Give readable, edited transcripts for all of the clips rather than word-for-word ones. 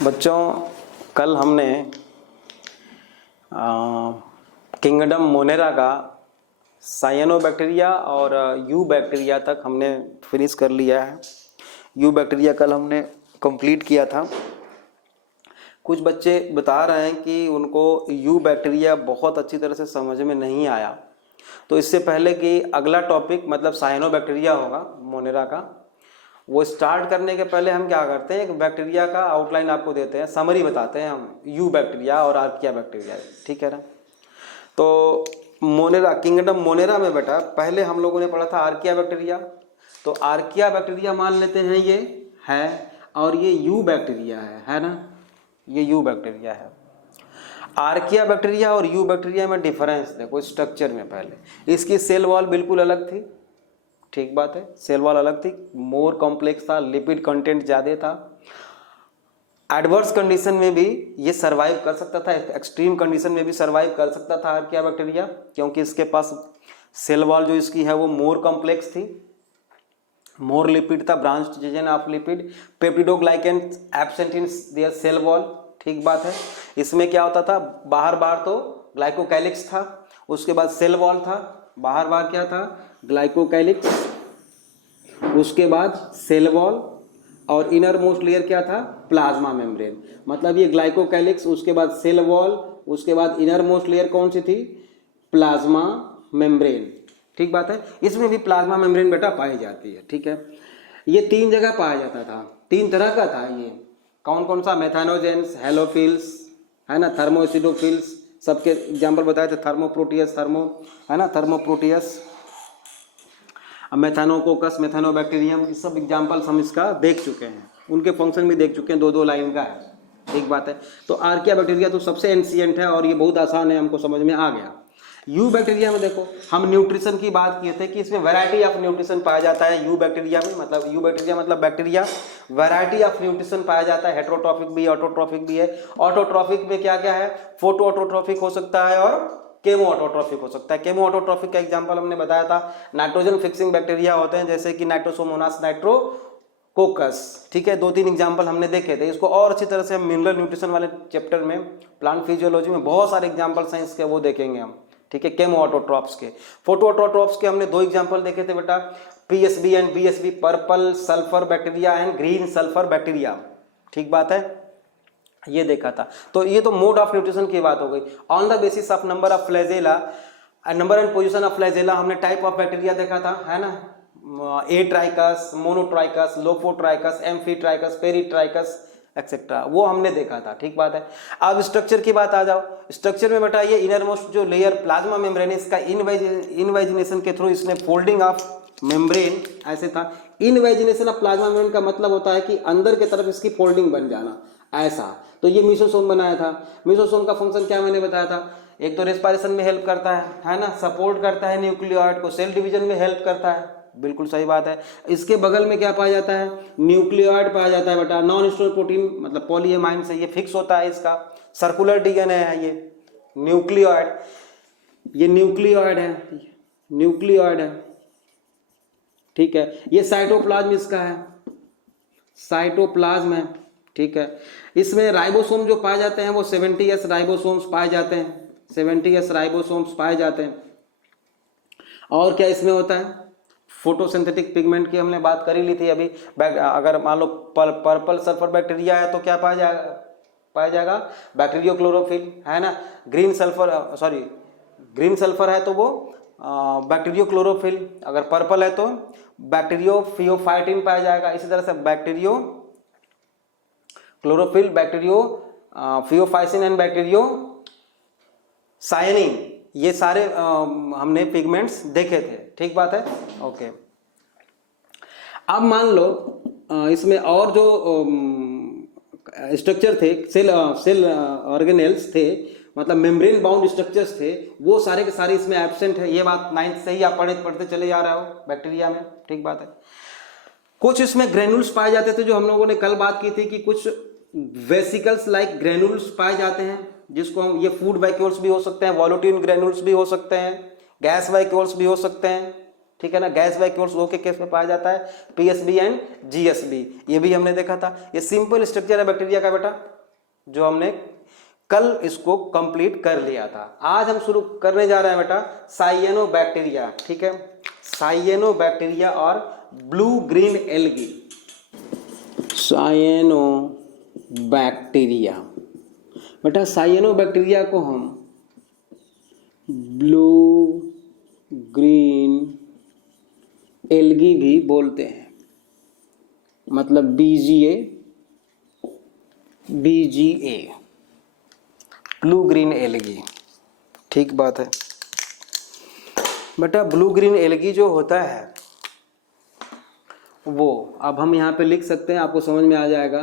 बच्चों, कल हमने किंगडम मोनेरा का साइनोबैक्टीरिया और यू बैक्टीरिया तक हमने फिनिश कर लिया है। यू बैक्टीरिया कल हमने कंप्लीट किया था। कुछ बच्चे बता रहे हैं कि उनको यू बैक्टीरिया बहुत अच्छी तरह से समझ में नहीं आया। तो इससे पहले कि अगला टॉपिक मतलब साइनोबैक्टीरिया होगा मोनेरा का, वो स्टार्ट करने के पहले हम क्या करते हैं, एक बैक्टीरिया का आउटलाइन आपको देते हैं, समरी बताते हैं हम यू बैक्टीरिया और आर्किया बैक्टीरिया, ठीक है ना। तो मोनेरा, किंगडम मोनेरा में बेटा पहले हम लोगों ने पढ़ा था आर्किया बैक्टीरिया। तो आर्किया बैक्टीरिया मान लेते हैं ये है, और ये यू बैक्टीरिया है ना, ये यू बैक्टीरिया है। आर्किया बैक्टीरिया और यू बैक्टीरिया में डिफरेंस देखो स्ट्रक्चर में। पहले इसकी सेल वॉल बिल्कुल अलग थी, ठीक बात है, सेल वॉल अलग थी, मोर कॉम्प्लेक्स था, लिपिड कंटेंट ज़्यादा था। एडवर्स कंडीशन में भी ये सरवाइव कर सकता था, एक्सट्रीम कंडीशन में भी सरवाइव कर सकता था आर्किया बैक्टीरिया, क्योंकि इसके पास सेल वॉल जो इसकी है वो मोर कॉम्प्लेक्स थी, मोर लिपिड था, branch region of lipid, peptidoglycan absent in their cell wall, ठीक बात है। इसमें क्या होता था, बाहर तो ग्लाइकोकैलिक्स था, उसके बाद सेल वॉल था, बाहर क्या था, ग्लाइकोकैलिक्स, उसके बाद सेल वॉल, और इनर मोस्ट लेयर क्या था, प्लाज्मा मेम्ब्रेन। मतलब ये ग्लाइकोकैलिक्स, उसके बाद सेल वॉल, उसके बाद इनर मोस्ट लेयर कौन सी थी, प्लाज्मा मेम्ब्रेन, ठीक बात है। इसमें भी प्लाज्मा मेम्ब्रेन बेटा पाई जाती है, ठीक है। ये तीन जगह पाया जाता था, तीन तरह का था ये। कौन कौन सा, मेथानोजेंस, हेलोफिल्स है ना, थर्मोएसिडोफिल्स, सबके एग्जाम्पल बताए थे, थर्मोप्रोटियस, है ना, थर्मोप्रोटियस, मेथानोकोकस, मेथानोबैक्टीरियम, ये सब एग्जाम्पल्स हम इसका देख चुके हैं, उनके फंक्शन भी देख चुके हैं, दो लाइन का है, एक बात है। तो आर्किया बैक्टीरिया तो सबसे एंशिएंट है और ये बहुत आसान है, हमको समझ में आ गया। यू बैक्टीरिया में देखो, हम न्यूट्रिशन की बात किए थे कि इसमें वैरायटी ऑफ न्यूट्रिशन पाया जाता है यू बैक्टीरिया में। मतलब यू बैक्टीरिया मतलब बैक्टीरिया, वैरायटी ऑफ न्यूट्रिशन पाया जाता है, हेटेरोट्रॉफिक भी, ऑटोट्रॉफिक भी है। ऑटोट्रॉफिक में क्या क्या है, फोटो ऑटोट्रॉफिक हो सकता है और केमो ऑटोट्रॉफिक हो सकता है। केमो ऑटोट्रॉफिक का एग्जांपल हमने बताया था, नाइट्रोजन फिक्सिंग बैक्टीरिया होते हैं, जैसे कि नाइट्रोसोमोनास, नाइट्रोकोकस, ठीक है। दो तीन एग्जांपल हमने देखे थे। इसको और अच्छी तरह से हम मिनरल न्यूट्रिशन वाले चैप्टर में, प्लांट फिजियोलॉजी में बहुत सारे एग्जांपल्स हैं इसके, वो देखेंगे हम, ठीक है। केमो ऑटोट्रॉप्स के, फोटो ऑटोट्रॉप्स के हमने दो एग्जांपल देखे थे बेटा, PSB and BSB, purple sulphur bacteria and green sulphur bacteria, ठीक बात है, ये देखा था। तो ये तो मोड ऑफ न्यूट्रिशन की बात हो गई। On the basis of number of flagella, number and position of flagella, हमने टाइप ऑफ बैक्टीरिया देखा था, है ना, atrichous, monotrichous, lophotrichous, amphitrichous, peritrichous etcetera, वो हमने देखा था, ठीक बात है। अब स्ट्रक्चर की बात आ जाओ। स्ट्रक्चर में बेटा ये इनर मोस्ट जो लेयर प्लाज्मा मेम्ब्रेन, इसका इनवाइजिनेशन के थ्रू इसमें फोल्डिंग ऑफ मेम्ब्रेन ऐसे था। इनवाइजिनेशन ऑफ प्लाज्मा मेम्ब्रेन का मतलब होता है कि अंदर की तरफ इसकी फोल्डिंग बन जाना, ऐसा। तो ये मीसोसोम बनाया था। मीसोसोम का फंक्शन क्या मैंने बताया था, एक तो रेस्पिरेशन में हेल्प करता है ना, सपोर्ट करता है न्यूक्लियोइड को, सेल डिवीजन में हेल्प करता है, बिल्कुल सही बात है। इसके बगल में क्या पाया जाता है, न्यूक्लियोइड पाया जाता है बेटा, नॉन स्टोर प्रोटीन, मतलब पॉलीएमाइन से ये फिक्स होता है, इसका सर्कुलर डीएनए है ये न्यूक्लियोइड, ये न्यूक्लियोइड है, ठीक है। ये साइटोप्लाज्म इसका है, साइटोप्लाज्म है, ठीक है। इसमें राइबोसोम जो पाए जाते हैं वो 70S राइबोसोम्स पाए जाते हैं, 70S राइबोसोम्स पाए जाते हैं। और क्या इसमें होता है, फोटोसिंथेटिक पिगमेंट की हमने बात कर ही ली थी अभी। अगर मान लो पर्पल सल्फर बैक्टीरिया है तो क्या पाया जाएगा, बैक्टीरियो क्लोरोफिल, है ना। ग्रीन सल्फर है तो वो बैक्टीरियो क्लोरोफिल, अगर पर्पल है तो बैक्टीरियो फियोफाइटिन पाया जाएगा। इसी तरह से bacteriochlorophyll, bacteriopheophytin and bacteriocyanin, ये सारे हमने पिगमेंट्स देखे थे, ठीक बात है, ओके। अब मान लो इसमें और जो स्ट्रक्चर थे, सेल ऑर्गेनेल्स थे, मतलब मेम्ब्रेन बाउंड स्ट्रक्चर्स थे, वो सारे के सारे इसमें एब्सेंट है। ये बात 9th से ही आप पढ़ते चले जा रहे हो बैक्टीरिया में, ठीक बात है। कुछ इसमें ग्रेनुल्स पाए जाते थे, जो हम लोगों ने कल बात की थी कि कुछ वेसिकल्स लाइक ग्रेनुल्स पाए जाते हैं, जिसको हम, ये फूड वैक्यूल्स भी हो सकते हैं, वॉलोटिन ग्रेनुल्स भी हो सकते हैं, गैस वैक्यूल्स भी हो सकते हैं, ठीक है ना। गैस वैक्यूल्स O के केस में पाया जाता है PSB एंड GSB, ये भी हमने देखा था। ये सिंपल स्ट्रक्चर है बैक्टीरिया का बेटा, जो हमने कल इसको कंप्लीट कर लिया था। आज हम शुरू करने जा रहे हैं बेटा साइएनोबैक्टीरिया, ठीक है, साइएनोबैक्टीरिया और ब्लू ग्रीन एल्गी। साइएनोबैक्टीरिया बेटा, साइएनोबैक्टीरिया को हम ब्लू ग्रीन एल्गी भी बोलते हैं, मतलब BGA ब्लू ग्रीन एल्गी, ठीक बात है बेटा। ब्लू ग्रीन एल्गी जो होता है वो अब हम यहाँ पे लिख सकते हैं, आपको समझ में आ जाएगा।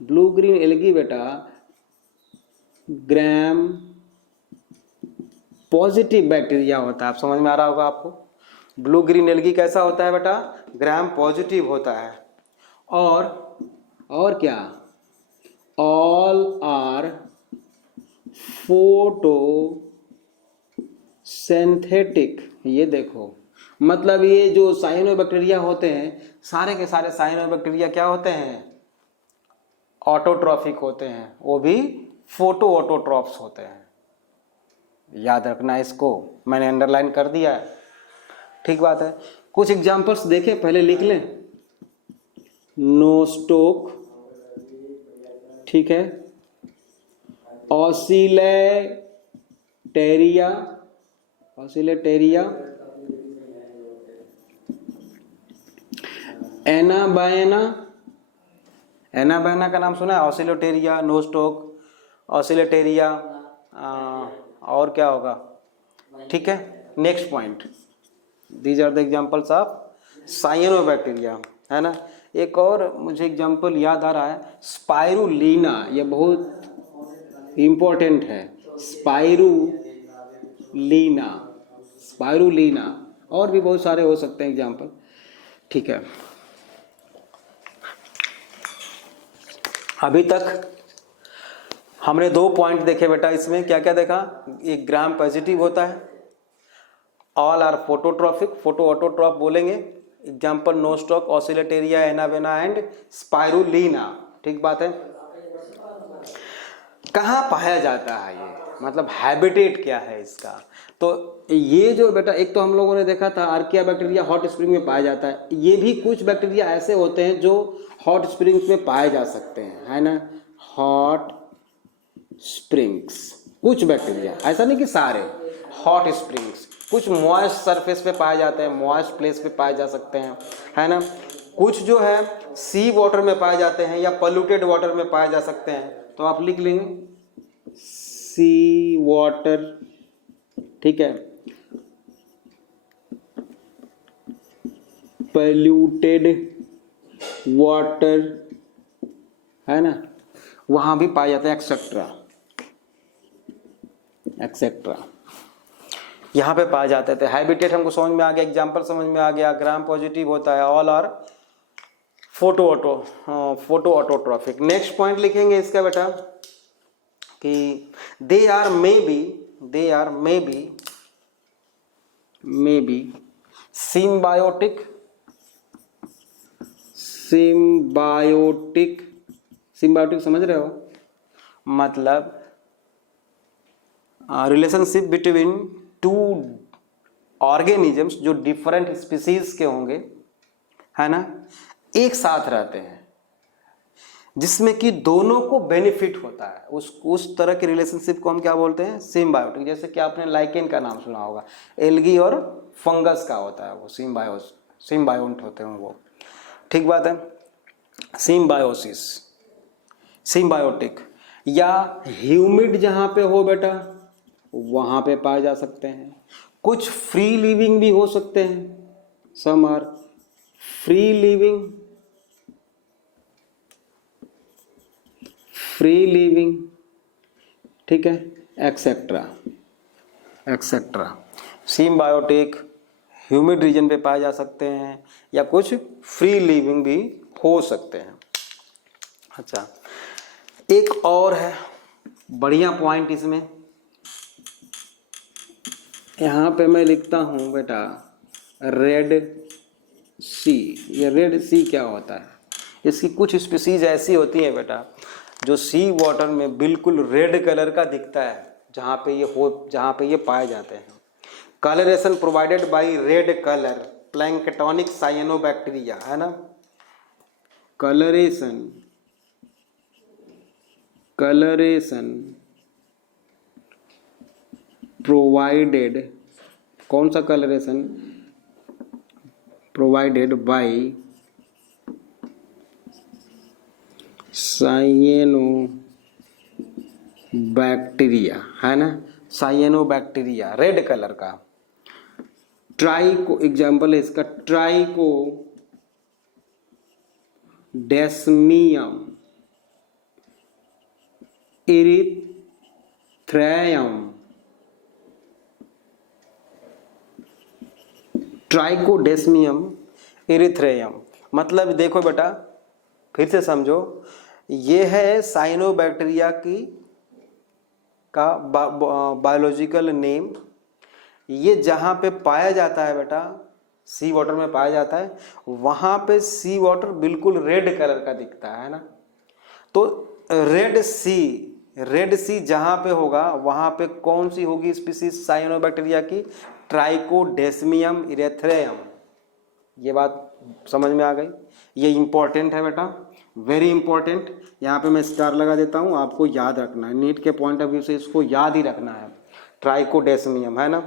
ब्लू ग्रीन एल्गी बेटा ग्राम पॉजिटिव बैक्टीरिया होता है, आप समझ में आ रहा होगा आपको। ब्लू ग्रीन एल्गी कैसा होता है बेटा, ग्राम पॉजिटिव होता है। और क्या, ऑल आर फोटोसिंथेटिक, ये देखो, मतलब ये जो साइनोबैक्टीरिया होते हैं, सारे के सारे साइनोबैक्टीरिया क्या होते हैं, ऑटोट्रॉफिक होते हैं, वो भी फोटो ऑटोट्रॉफ्स होते हैं। याद रखना इसको, मैंने अंडरलाइन कर दिया है, ठीक बात है। कुछ एग्जांपल्स देखें, पहले लिख लें। नोस्टोक, ठीक है, ऑसिलेटेरिया, एनाबायना का नाम सुना है, ऑसिलेटेरिया, नोस्टोक, ऑसिलेटेरिया, और क्या होगा, ठीक है। Next point, these are the examples of cyanobacteria, है ना। एक और मुझे एग्जांपल याद आ रहा है, स्पाइरुलीना, ये बहुत इंपॉर्टेंट है, स्पाइरुलीना, और भी बहुत सारे हो सकते हैं एग्जांपल, ठीक है। अभी तक हमने 2 पॉइंट देखे बेटा, इसमें क्या क्या देखा, एक ग्राम पॉजिटिव होता है, all are phototrophic, photo autotroph बोलेंगे, example Nostoc, Oscillatoria, Anabaena and Spirulina, ठीक बात है। कहाँ पाया जाता है ये, मतलब हैबिटेट क्या है इसका, तो ये जो बेटा, एक तो हम लोगों ने देखा था आर्किया बैक्टीरिया हॉट स्प्रिंग में पाया जाता है। ये भी कुछ बैक्टीरिया ऐसे होते हैं जो हॉट स्प्रिंग्स में पाए जा सकते हैं, है ना, हॉट स्प्रिंग्स, कुछ बैक्टीरिया, ऐसा नहीं कि सारे। हॉट स्प्रिंग्स कुछ मॉइस्ट सरफेस पे पाए जाते हैं, मॉइस्ट प्लेस पे पाए जा सकते हैं, है ना। कुछ जो है सी वाटर में पाए जाते हैं या पोल्यूटेड वाटर में पाए जा सकते हैं, तो आप लिख लेंगे सी वाटर, ठीक है, पोल्यूटेड वाटर, है ना, वहां भी पाए जाते हैं, एक्सेट्रा यहाँ पे पाए जाते थे। हैबिटेट हमको समझ में आ गया, एग्जाम्पल समझ में आ गया, ग्राम पॉजिटिव होता है, all are photo autotrophic. Next point लिखेंगे इसका बेटा कि they are may be symbiotic समझ रहे हो, मतलब रिलेशनशिप बिटवीन 2 ऑर्गेनिजम्स जो डिफरेंट स्पीसीज के होंगे, है ना, एक साथ रहते हैं, जिसमें कि दोनों को बेनिफिट होता है, उस तरह के रिलेशनशिप को हम क्या बोलते हैं, सिम्बायोटिक। जैसे कि आपने लाइकेन का नाम सुना होगा, एल्गी और फंगस का होता है वो, सिम्बायोंट होते हैं वो, ठीक बात है। सिम्बायोटिक, या ह्यूमिड जहां पे हो बेटा वहां पे पाए जा सकते हैं। कुछ फ्री लिविंग भी हो सकते हैं, सम आर फ्री लिविंग, ठीक है, एक्सेट्रा। सिम्बायोटिक ह्यूमिड रीजन पे पाए जा सकते हैं, या कुछ फ्री लिविंग भी हो सकते हैं। अच्छा, एक और है बढ़िया पॉइंट इसमें, यहाँ पे मैं लिखता हूँ बेटा रेड सी। ये रेड सी क्या होता है? इसकी कुछ स्पीसीज ऐसी होती हैं बेटा जो सी वाटर में बिल्कुल रेड कलर का दिखता है जहाँ पे ये पाए जाते हैं। Colouration provided bye red colour planktonic cyanobacteria, है ना। कलरेशन प्रोवाइडेड, कौन सा कलरेशन? प्रोवाइडेड बाय साइनोबैक्टीरिया, है ना। साइनोबैक्टीरिया रेड कलर का। ट्राइको एग्जाम्पल है इसका, ट्राइको डेस्मियम इरिथ्रेयम। ट्राइकोडेस्मियम इरिथ्रेयम मतलब देखो बेटा फिर से समझो, ये है साइनोबैक्टीरिया का बायोलॉजिकल नेम। ये जहाँ पे पाया जाता है बेटा, सी वाटर में पाया जाता है, वहाँ पे सी वाटर बिल्कुल रेड कलर का दिखता है ना। तो रेड सी जहाँ पे होगा वहाँ पे कौन सी होगी स्पीसीज साइनोबैक्टीरिया की? ट्राइकोडेस्मियम इरिथ्रेयम। ये बात समझ में आ गई। ये इंपॉर्टेंट है बेटा, वेरी इंपॉर्टेंट। यहाँ पे मैं स्टार लगा देता हूँ, आपको याद रखना है, नीट के पॉइंट ऑफ व्यू से इसको याद ही रखना है। ट्राइकोडेस्मियम, है ना।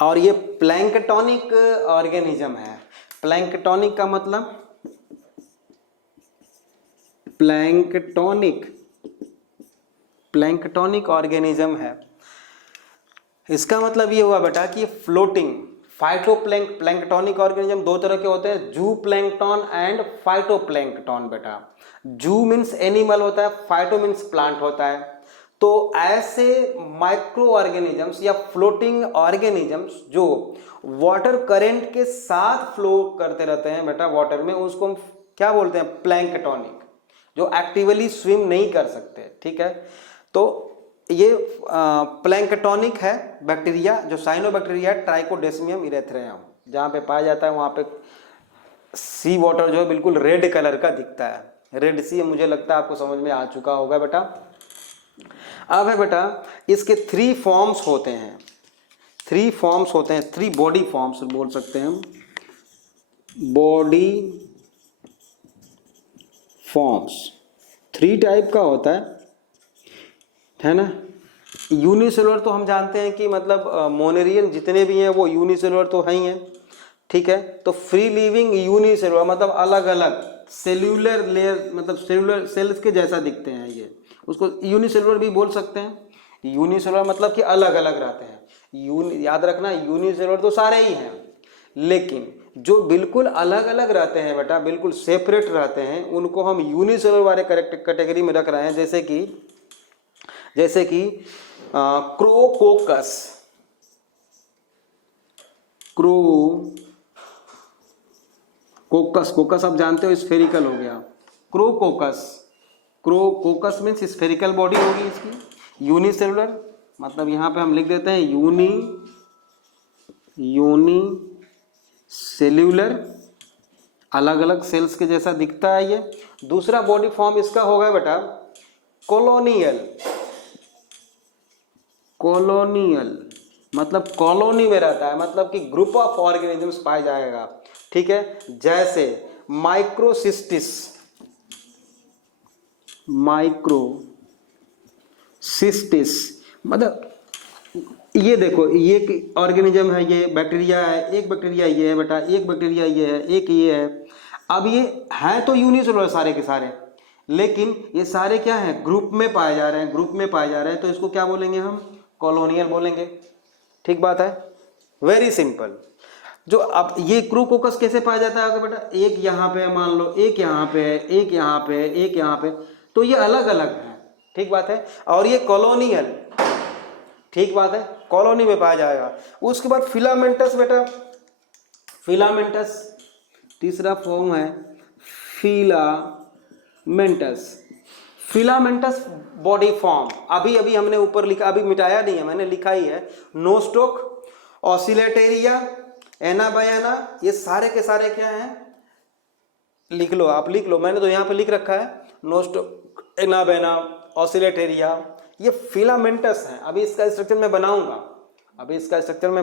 और ये प्लैंकटोनिक ऑर्गेनिज्म है। प्लैंकटोनिक का मतलब प्लैंकटोनिक ऑर्गेनिज्म है। इसका मतलब ये हुआ बेटा कि फ्लोटिंग प्लैंकटोनिक ऑर्गेनिज्म दो तरह के होते हैं, जू प्लैंकटन एंड फाइटोप्लैंकटन बेटा। जू मीन्स एनिमल होता है, फाइटो मीन्स प्लांट होता है। तो ऐसे माइक्रो ऑर्गेनिजम्स या फ्लोटिंग ऑर्गेनिजम्स जो वाटर करंट के साथ फ्लो करते रहते हैं बेटा वाटर में, उसको हम क्या बोलते हैं? प्लैंकटोनिक। जो एक्टिवली स्विम नहीं कर सकते, ठीक है। तो ये प्लैंकटोनिक है बैक्टीरिया, जो साइनोबैक्टीरिया ट्राइकोडेस्मियम इरिथ्रेयम, जहाँ पे पाया जाता है वहाँ पे सी वाटर जो है बिल्कुल रेड कलर का दिखता है। रेड सी मुझे लगता है आपको समझ में आ चुका होगा बेटा। अब है बेटा इसके थ्री फॉर्म्स होते हैं, थ्री बॉडी फॉर्म्स बोल सकते हैं हम। बॉडी फॉर्म्स थ्री टाइप का होता है ना। यूनिसेलुलर तो हम जानते हैं कि मतलब मोनेरियन जितने भी हैं वो यूनिसेलुलर तो है ही हैं, ठीक है। तो फ्री लिविंग यूनिसेलुलर मतलब अलग अलग सेल्यूलर लेयर, मतलब सेल्यूलर सेल्स के जैसा दिखते हैं, ये उसको यूनिसेलुलर भी बोल सकते हैं। यूनिसेलुलर मतलब कि अलग अलग रहते हैं। याद रखना यूनिसेलुलर तो सारे ही हैं, लेकिन जो बिल्कुल अलग अलग रहते हैं बेटा, बिल्कुल सेपरेट रहते हैं, उनको हम यूनिसेलुलर वाले कैटेगरी में रख रहे हैं। जैसे कि क्रोकोकस आप जानते हो स्फेरिकल हो गया। क्रोकोकस मीन्स स्फेरिकल बॉडी होगी इसकी। यूनिसेलुलर मतलब यहाँ पे हम लिख देते हैं यूनिसेल्यूलर, अलग अलग सेल्स के जैसा दिखता है ये। दूसरा बॉडी फॉर्म इसका होगा बेटा कॉलोनियल मतलब कॉलोनी में रहता है, मतलब कि ग्रुप ऑफ ऑर्गेनिजम्स पाया जाएगा, ठीक है। जैसे माइक्रोसिस्टिस मतलब ये देखो, ये ऑर्गेनिज्म है, ये बैक्टीरिया है, एक बैक्टीरिया ये है बेटा, एक बैक्टीरिया ये है, एक ये है। अब ये है तो यूनिसेलुलर सारे के सारे, लेकिन ये सारे क्या है? ग्रुप में पाए जा रहे हैं, तो इसको क्या बोलेंगे हम? कॉलोनियल बोलेंगे, ठीक बात है, वेरी सिंपल। जो अब ये क्रोकोकस कैसे पाया जाता है बेटा? एक यहाँ पे मान लो, एक यहाँ पे है, एक यहाँ पे है, एक यहाँ पे, तो ये अलग अलग है, ठीक बात है। और ये कॉलोनियल, ठीक बात है, कॉलोनी में पाया जाएगा। उसके बाद फिलामेंटस बेटा, फिलामेंटस तीसरा फॉर्म है फिलामेंटस बॉडी फॉर्म। अभी हमने ऊपर लिखा, अभी मिटाया नहीं है, मैंने लिखा ही है। नोस्टोक, ऑसिलेटेरिया, एना बाय एना ये सारे के सारे क्या हैं, लिख लो, आप लिख लो, मैंने तो यहाँ पे लिख रखा है नोस्ट एना बेना ऑसिलेटेरिया, ये फिलामेंटस है। अभी इसका स्ट्रक्चर मैं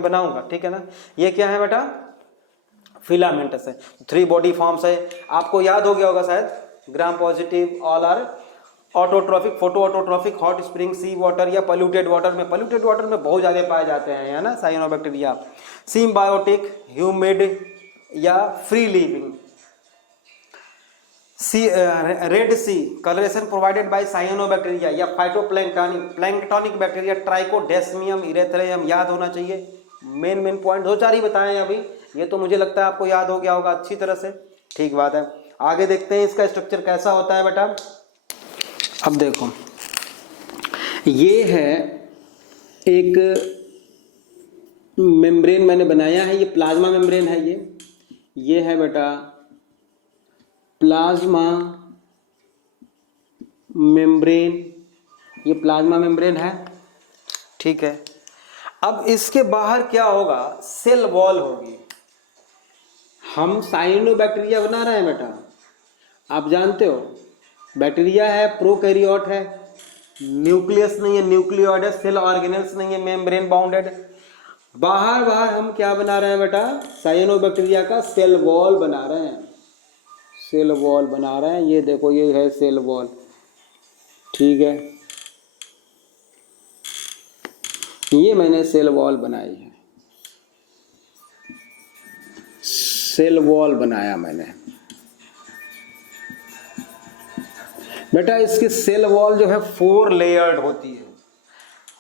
बनाऊंगा, ठीक है ना। ये क्या है बेटा, फिलामेंटस है। 3 बॉडी फॉर्म्स है, आपको याद हो गया होगा शायद, gram positive, all are autotrophic, photo autotrophic, hot spring, sea water या पोल्यूटेड वाटर में बहुत ज्यादा पाए जाते हैं, है ना, साइनोबैक्टीरिया। सिम्बायोटिक, ह्यूमिड या free living. Red sea colouration provided by cyanobacteria या फाइटोप्लैंक्टोनिक बैक्टीरिया, ट्राइकोडेस्मियम, इरेथ्रियम, याद होना चाहिए। मेन पॉइंट 2-4 ही बताए हैं अभी, ये तो मुझे लगता है आपको याद हो गया होगा अच्छी तरह से, ठीक बात है। आगे देखते हैं इसका स्ट्रक्चर कैसा होता है बेटा। अब देखो, ये है एक मेम्ब्रेन मैंने बनाया है, ये प्लाज्मा मेम्ब्रेन है, ये है बेटा प्लाज्मा मेम्ब्रेन, ये प्लाज्मा मेम्ब्रेन है, ठीक है। अब इसके बाहर क्या होगा, सेल वॉल होगी। हम साइनोबैक्टीरिया बना रहे हैं बेटा, आप जानते हो बैक्टीरिया है, प्रोकैरियोट है, न्यूक्लियस नहीं है, न्यूक्लियोइड है, सेल ऑर्गेनेल्स नहीं है, मेम्ब्रेन बाउंडेड। बाहर हम क्या बना रहे हैं बेटा, साइनोबैक्टीरिया का सेल वॉल बना रहे हैं, सेल वॉल बना रहे हैं। ये देखो, ये है सेल वॉल, ठीक है, ये मैंने सेल वॉल बनाई है, सेल वॉल बनाया मैंने बेटा। इसकी सेल वॉल जो है 4 लेयर्ड होती है,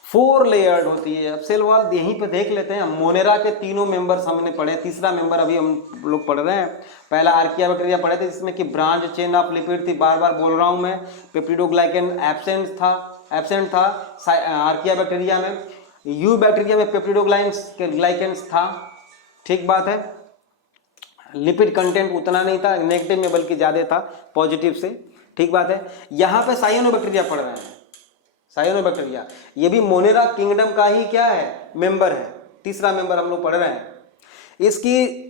4 लेयर्ड होती है। अब सेल वॉल यहीं पे देख लेते हैं। मोनेरा के तीनों मेंबर्स हमने पढ़े, तीसरा मेंबर अभी हम लोग पढ़ रहे हैं। पहला आर्किया बैक्टीरिया पढ़े थे, जिसमें कि ब्रांच चेन ऑफ लिपिड थी, बार बार बोल रहा हूं मैं, पेप्टिडोग्लाइकन एब्सेंट था आर्किया बैक्टीरिया में। यू बैक्टीरिया में पेप्टिडोग्लाइकन्स था, ठीक बात है। लिपिड कंटेंट उतना नहीं था नेगेटिव में, बल्कि ज्यादा था पॉजिटिव से, ठीक बात है। यहाँ पे साइनोबैक्टीरिया पढ़ रहे हैं, साइनोबैक्टीरिया ये भी मोनेरा किंगडम का ही क्या है, मेंबर है, तीसरा मेंबर हम लोग पढ़ रहे हैं। इसकी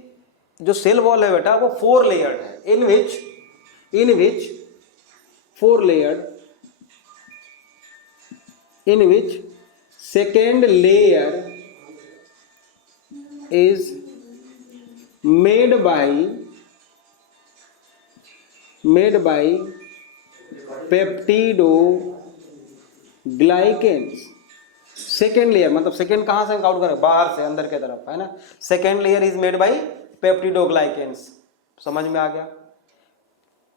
जो सेल वॉल है बेटा वो 4 लेयर्ड है, in which 4 layered, in which second layer is made by peptidoglycans. Second layer मतलब सेकेंड कहां से काउंट करें, बाहर से अंदर के तरफ, है ना। Second layer is made by peptidoglycans, समझ में आ गया,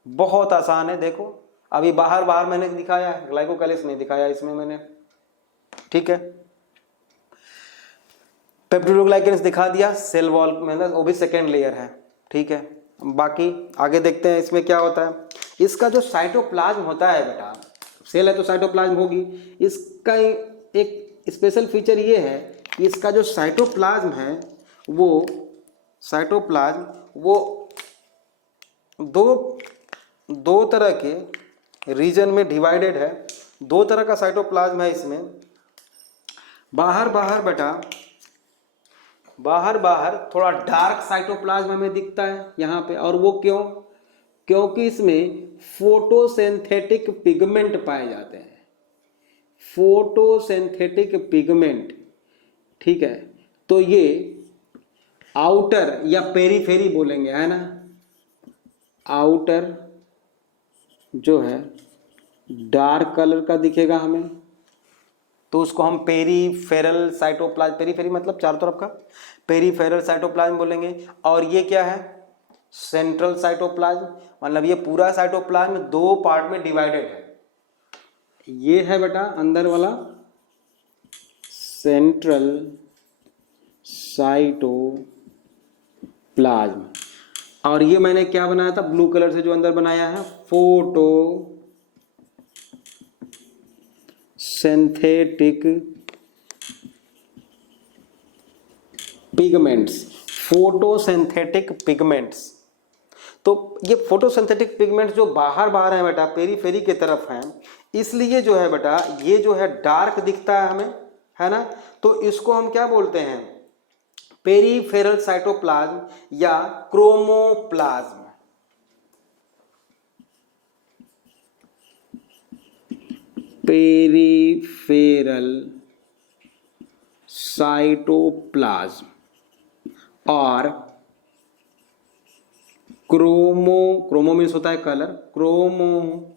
बहुत आसान है। देखो अभी बाहर मैंने दिखाया है, ग्लाइकोकाइलिस नहीं दिखाया इसमें मैंने, ठीक है। पेप्टिडोग्लाइकेंस दिखा दिया, सेल वॉल में वो भी सेकेंड लेयर है, ठीक है। बाकी आगे देखते हैं इसमें क्या होता है। इसका जो साइटोप्लाज्म होता है बेटा, सेल है तो साइटोप्लाज्म होगी। इसका एक स्पेशल फीचर ये है कि इसका जो साइटोप्लाज्म है वो दो तरह के रीजन में डिवाइडेड है। 2 तरह का साइटोप्लाज्म है इसमें। बाहर बेटा, बाहर थोड़ा डार्क साइटोप्लाज्म हमें दिखता है यहाँ पे, और वो क्योंकि इसमें फोटोसिंथेटिक पिगमेंट पाए जाते हैं, फोटोसिंथेटिक पिगमेंट, ठीक है। तो ये आउटर या पेरीफेरी बोलेंगे, है ना, आउटर जो है डार्क कलर का दिखेगा हमें, तो उसको हम पेरीफेरल साइटोप्लाज्म, पेरीफेरी मतलब चारों तरफ का, पेरीफेरल साइटोप्लाज्म बोलेंगे। और ये क्या है, सेंट्रल साइटोप्लाज्म, मतलब ये पूरा साइटोप्लाज्म 2 पार्ट में डिवाइडेड है। ये है बेटा अंदर वाला सेंट्रल साइटोप्लाज्म, और ये मैंने क्या बनाया था, ब्लू कलर से जो अंदर बनाया है, फोटोसिंथेटिक पिगमेंट्स, फोटोसिंथेटिक पिगमेंट्स। तो ये फोटोसिंथेटिक पिगमेंट्स जो बाहर है बेटा, पेरीफेरी के तरफ हैं, इसलिए जो है बेटा ये जो है डार्क दिखता है हमें, है ना। तो इसको हम क्या बोलते हैं, पेरीफेरल साइटोप्लाज्म या क्रोमोप्लाज्म। पेरीफेरल साइटोप्लाज्म और क्रोमो मीन्स होता है कलर, क्रोमोप्लाज्म।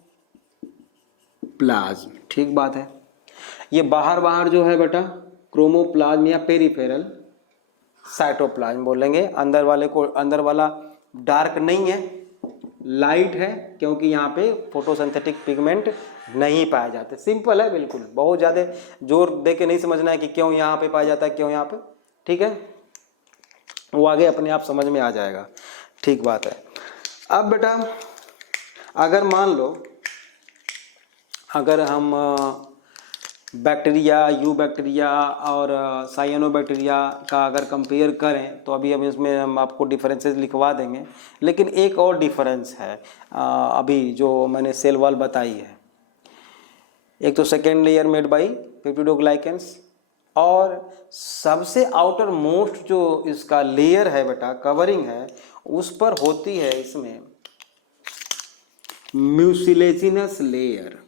ठीक बात है। ये बाहर जो है बेटा क्रोमोप्लाज्म या पेरीफेरल साइटोप्लाज्म बोलेंगे। अंदर वाला डार्क नहीं है, लाइट है, क्योंकि यहाँ पे फोटोसिंथेटिक पिगमेंट नहीं पाए जाते। सिंपल है बिल्कुल, बहुत ज़्यादा जोर दे के नहीं समझना है कि क्यों यहाँ पे पाया जाता है, क्यों यहाँ पे। ठीक है, वो आगे अपने आप समझ में आ जाएगा। ठीक बात है। अब बेटा अगर मान लो अगर हम बैक्टीरिया, यू बैक्टीरिया और साइनोबैक्टीरिया का अगर कंपेयर करें तो अभी इसमें हम आपको डिफरेंसेस लिखवा देंगे, लेकिन एक और डिफरेंस है अभी जो मैंने सेल वॉल बताई है। एक तो सेकेंड लेयर मेड बाई पेप्टिडोग्लाइकेंस, और सबसे आउटर मोस्ट जो इसका लेयर है बेटा, कवरिंग है, उस पर होती है इसमें म्यूसिलेजिनस लेयर।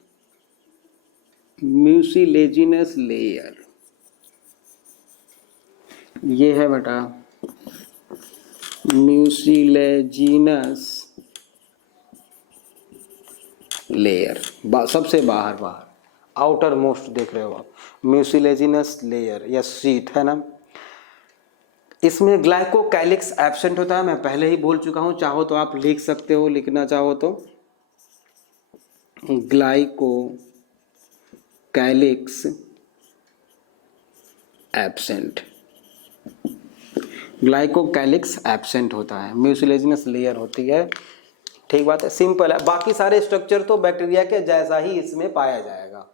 म्यूसिलेजिनस लेयर ये है बेटा म्यूसिलेजिनस लेयर, सबसे बाहर आउटर मोस्ट देख रहे हो आप, म्यूसिलेजिनस लेयर या शीट है ना। इसमें ग्लाइकोकैलिक्स एब्सेंट होता है, मैं पहले ही बोल चुका हूं, चाहो तो आप लिख सकते हो, लिखना चाहो तो ग्लाइकोकैलिक्स एब्सेंट, ग्लाइकोकैलिक्स एब्सेंट होता है, म्यूसिलेजिनस लेयर होती है। ठीक बात है, सिंपल है। बाकी सारे स्ट्रक्चर तो बैक्टीरिया के जैसा ही इसमें पाया जाएगा।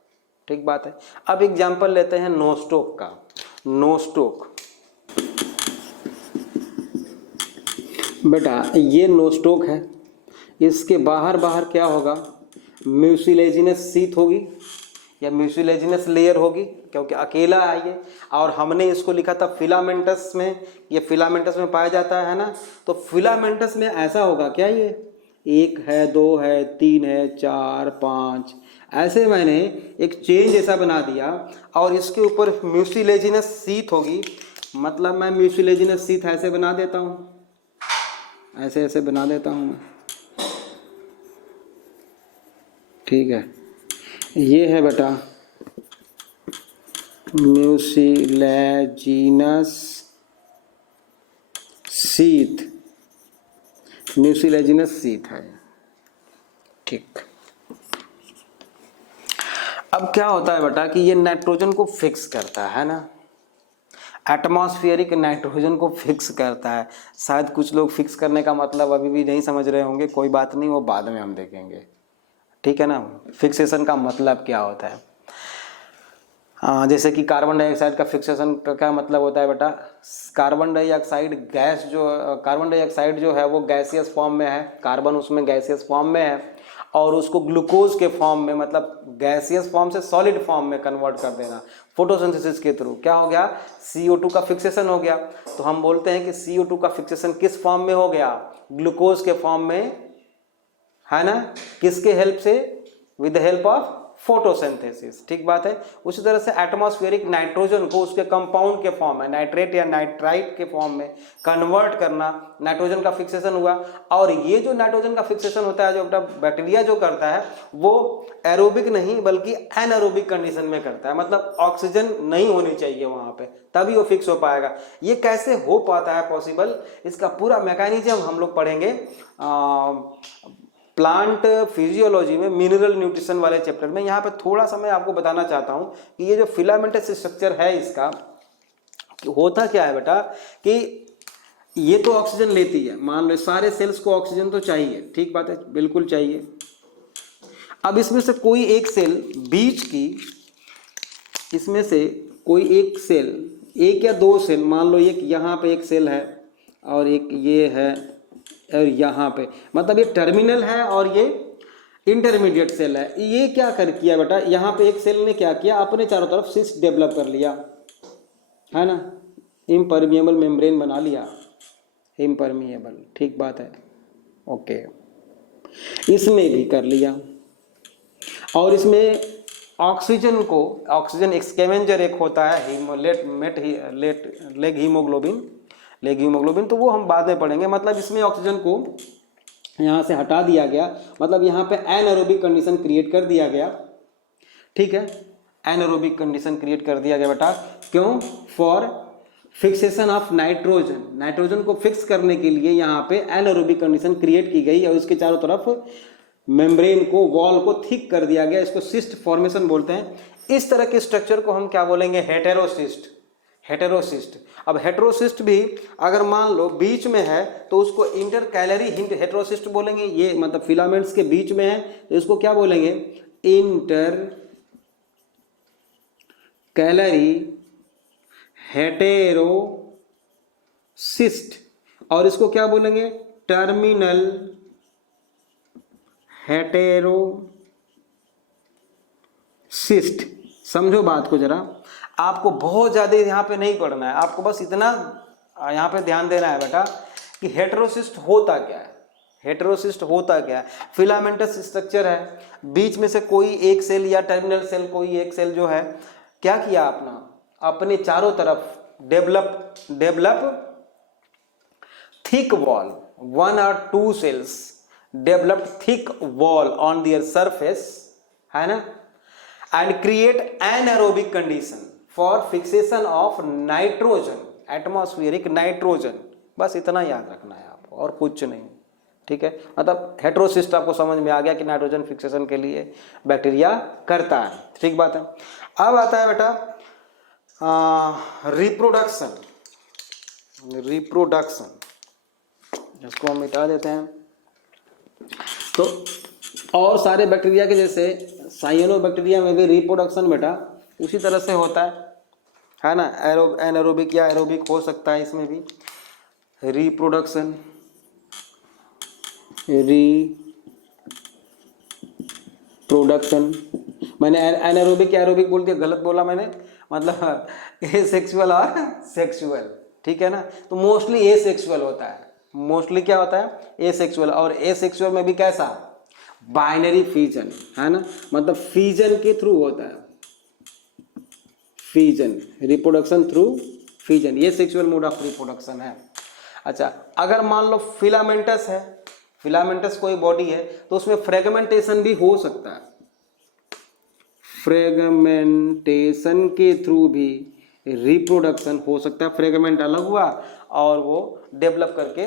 ठीक बात है। अब एग्जांपल लेते हैं नोस्टोक का। नोस्टोक बेटा ये नोस्टोक है, इसके बाहर क्या होगा, म्यूसिलेजिनस शीथ होगी या म्यूसिलेजिनस लेयर होगी, क्योंकि अकेला है ये, और हमने इसको लिखा था फिलामेंटस में, ये फिलामेंटस में पाया जाता है ना। तो फिलामेंटस में ऐसा होगा क्या, ये 1 है, 2 है, 3 है, 4, 5, ऐसे मैंने एक चेन जैसा बना दिया, और इसके ऊपर म्यूसिलेजिनस शीथ होगी। मतलब मैं म्यूसिलेजिनस शीथ ऐसे बना देता हूँ, ऐसे बना देता हूँ मैं। ठीक है, ये है बेटा म्यूसिलेजिनस शीथ, म्यूसिलेजिनस शीथ है। ठीक, अब क्या होता है बेटा कि ये नाइट्रोजन को फिक्स करता है ना, एटमॉस्फेरिक नाइट्रोजन को फिक्स करता है। शायद कुछ लोग फिक्स करने का मतलब अभी भी नहीं समझ रहे होंगे, कोई बात नहीं, वो बाद में हम देखेंगे। ठीक है ना, फिक्सेशन का मतलब क्या होता है। जैसे कि कार्बन डाइऑक्साइड का फिक्सेशन का क्या मतलब होता है बेटा, कार्बन डाइऑक्साइड गैस जो, कार्बन डाइऑक्साइड जो है वो गैसियस फॉर्म में है, कार्बन उसमें गैसियस फॉर्म में है, और उसको ग्लूकोज के फॉर्म में, मतलब गैसियस फॉर्म से सॉलिड फॉर्म में कन्वर्ट कर देना फोटोसिंथेसिस के थ्रू। क्या हो गया, CO2 का फिक्सेशन हो गया। तो हम बोलते हैं कि CO2 का फिक्सेशन किस फॉर्म में हो गया, ग्लूकोज के फॉर्म में, है ना। किसके हेल्प से, with the help of photosynthesis. ठीक बात है। उसी तरह से एटमॉस्फेरिक नाइट्रोजन को उसके कंपाउंड के फॉर्म में, नाइट्रेट या नाइट्राइट के फॉर्म में कन्वर्ट करना, नाइट्रोजन का फिक्सेशन हुआ। और ये जो नाइट्रोजन का फिक्सेशन होता है, जो बैक्टीरिया जो करता है, वो एरोबिक नहीं बल्कि एनारोबिक कंडीशन में करता है, मतलब ऑक्सीजन नहीं होनी चाहिए वहां पे, तभी वो फिक्स हो पाएगा। ये कैसे हो पाता है पॉसिबल, इसका पूरा मैकेनिज्म हम लोग पढ़ेंगे प्लांट फिजियोलॉजी में, मिनरल न्यूट्रिशन वाले चैप्टर में। यहाँ पे थोड़ा सा मैं आपको बताना चाहता हूँ कि ये जो फिलामेंटस स्ट्रक्चर है इसका होता क्या है बेटा, कि ये तो ऑक्सीजन लेती है, मान लो सारे सेल्स को ऑक्सीजन तो चाहिए, ठीक बात है, बिल्कुल चाहिए। अब इसमें से कोई एक सेल बीच की, इसमें से कोई एक सेल, एक या दो सेल, मान लो एक यहाँ पे एक सेल है और एक ये है और यहाँ पे, मतलब ये टर्मिनल है और ये इंटरमीडिएट सेल है। ये क्या कर किया बेटा, यहाँ पे एक सेल ने क्या किया, अपने चारों तरफ सिस्ट डेवलप कर लिया, है ना। इम्परमिएबल मेम्ब्रेन बना लिया, इम्परमिएबल, ठीक बात है, ओके। इसमें भी कर लिया। और इसमें ऑक्सीजन को, ऑक्सीजन एक्सकेवेंजर एक होता है लेग हीमोग्लोबिन, तो वो हम बाद में पढ़ेंगे। मतलब इसमें ऑक्सीजन को यहाँ से हटा दिया गया, मतलब यहाँ पे एनारोबिक कंडीशन क्रिएट कर दिया गया, ठीक है, एनारोबिक कंडीशन क्रिएट कर दिया गया बेटा। क्यों? For fixation of nitrogen, nitrogen को फिक्स करने के लिए यहाँ पे एनारोबिक कंडीशन क्रिएट की गई और उसके चारों तरफ मेम्ब्रेन को, वॉल को थिक कर दिया गया। इसको सिस्ट फॉर्मेशन बोलते हैं। इस तरह के स्ट्रक्चर को हम क्या बोलेंगे? Heterocyst, heterocyst. अब हेटेरोसिस्ट भी अगर मान लो बीच में है तो उसको इंटरकैलरी हेटेरोसिस्ट बोलेंगे। ये मतलब फिलामेंट्स के बीच में है तो इसको क्या बोलेंगे? Inter calorie heterocyst. और इसको क्या बोलेंगे? Terminal heterocyst. समझो बात को जरा, आपको बहुत ज्यादा यहाँ पे नहीं पढ़ना है, आपको बस इतना यहाँ पे ध्यान देना है बेटा कि हेटेरोसिस्ट होता क्या है। हेटेरोसिस्ट होता क्या है? फिलामेंटस स्ट्रक्चर है, बीच में से कोई एक सेल या टर्मिनल सेल, कोई एक सेल जो है क्या किया अपने चारों तरफ develop thick wall, 1 or 2 cells develop thick wall on their surface, है ना, and create anaerobic condition for fixation of nitrogen, atmospheric nitrogen। बस इतना याद रखना है आपको और कुछ नहीं, ठीक है। मतलब हेटेरोसिस्ट आपको समझ में आ गया कि नाइट्रोजन फिक्सेशन के लिए बैक्टीरिया करता है, ठीक बात है। अब आता है बेटा रिप्रोडक्शन। इसको हम मिटा देते हैं। तो और सारे बैक्टीरिया के जैसे साइनोबैक्टीरिया में भी रिप्रोडक्शन बेटा उसी तरह से होता है ना। एनारोबिक या एरोबिक हो सकता है इसमें भी रिप्रोडक्शन। मैंने एनारोबिक या एरोबिक बोल दिया, गलत बोला मैंने, मतलब एसेक्सुअल और सेक्सुअल, ठीक है ना। तो मोस्टली एसेक्सुअल होता है, मोस्टली क्या होता है? एसेक्सुअल। और एसेक्सुअल में भी कैसा? बाइनरी फिजन, है ना, मतलब फिजन के थ्रू होता है, फिजन, रिप्रोडक्शन थ्रू फिजन, ये सेक्सुअल मोड ऑफ रिप्रोडक्शन है। अच्छा, अगर मान लो फिलामेंटस है, फिलामेंटस कोई बॉडी है तो उसमें फ्रेगमेंटेशन भी हो सकता है। फ्रेगमेंटेशन के थ्रू भी रिप्रोडक्शन हो सकता है। फ्रेगमेंट अलग हुआ और वो डेवलप करके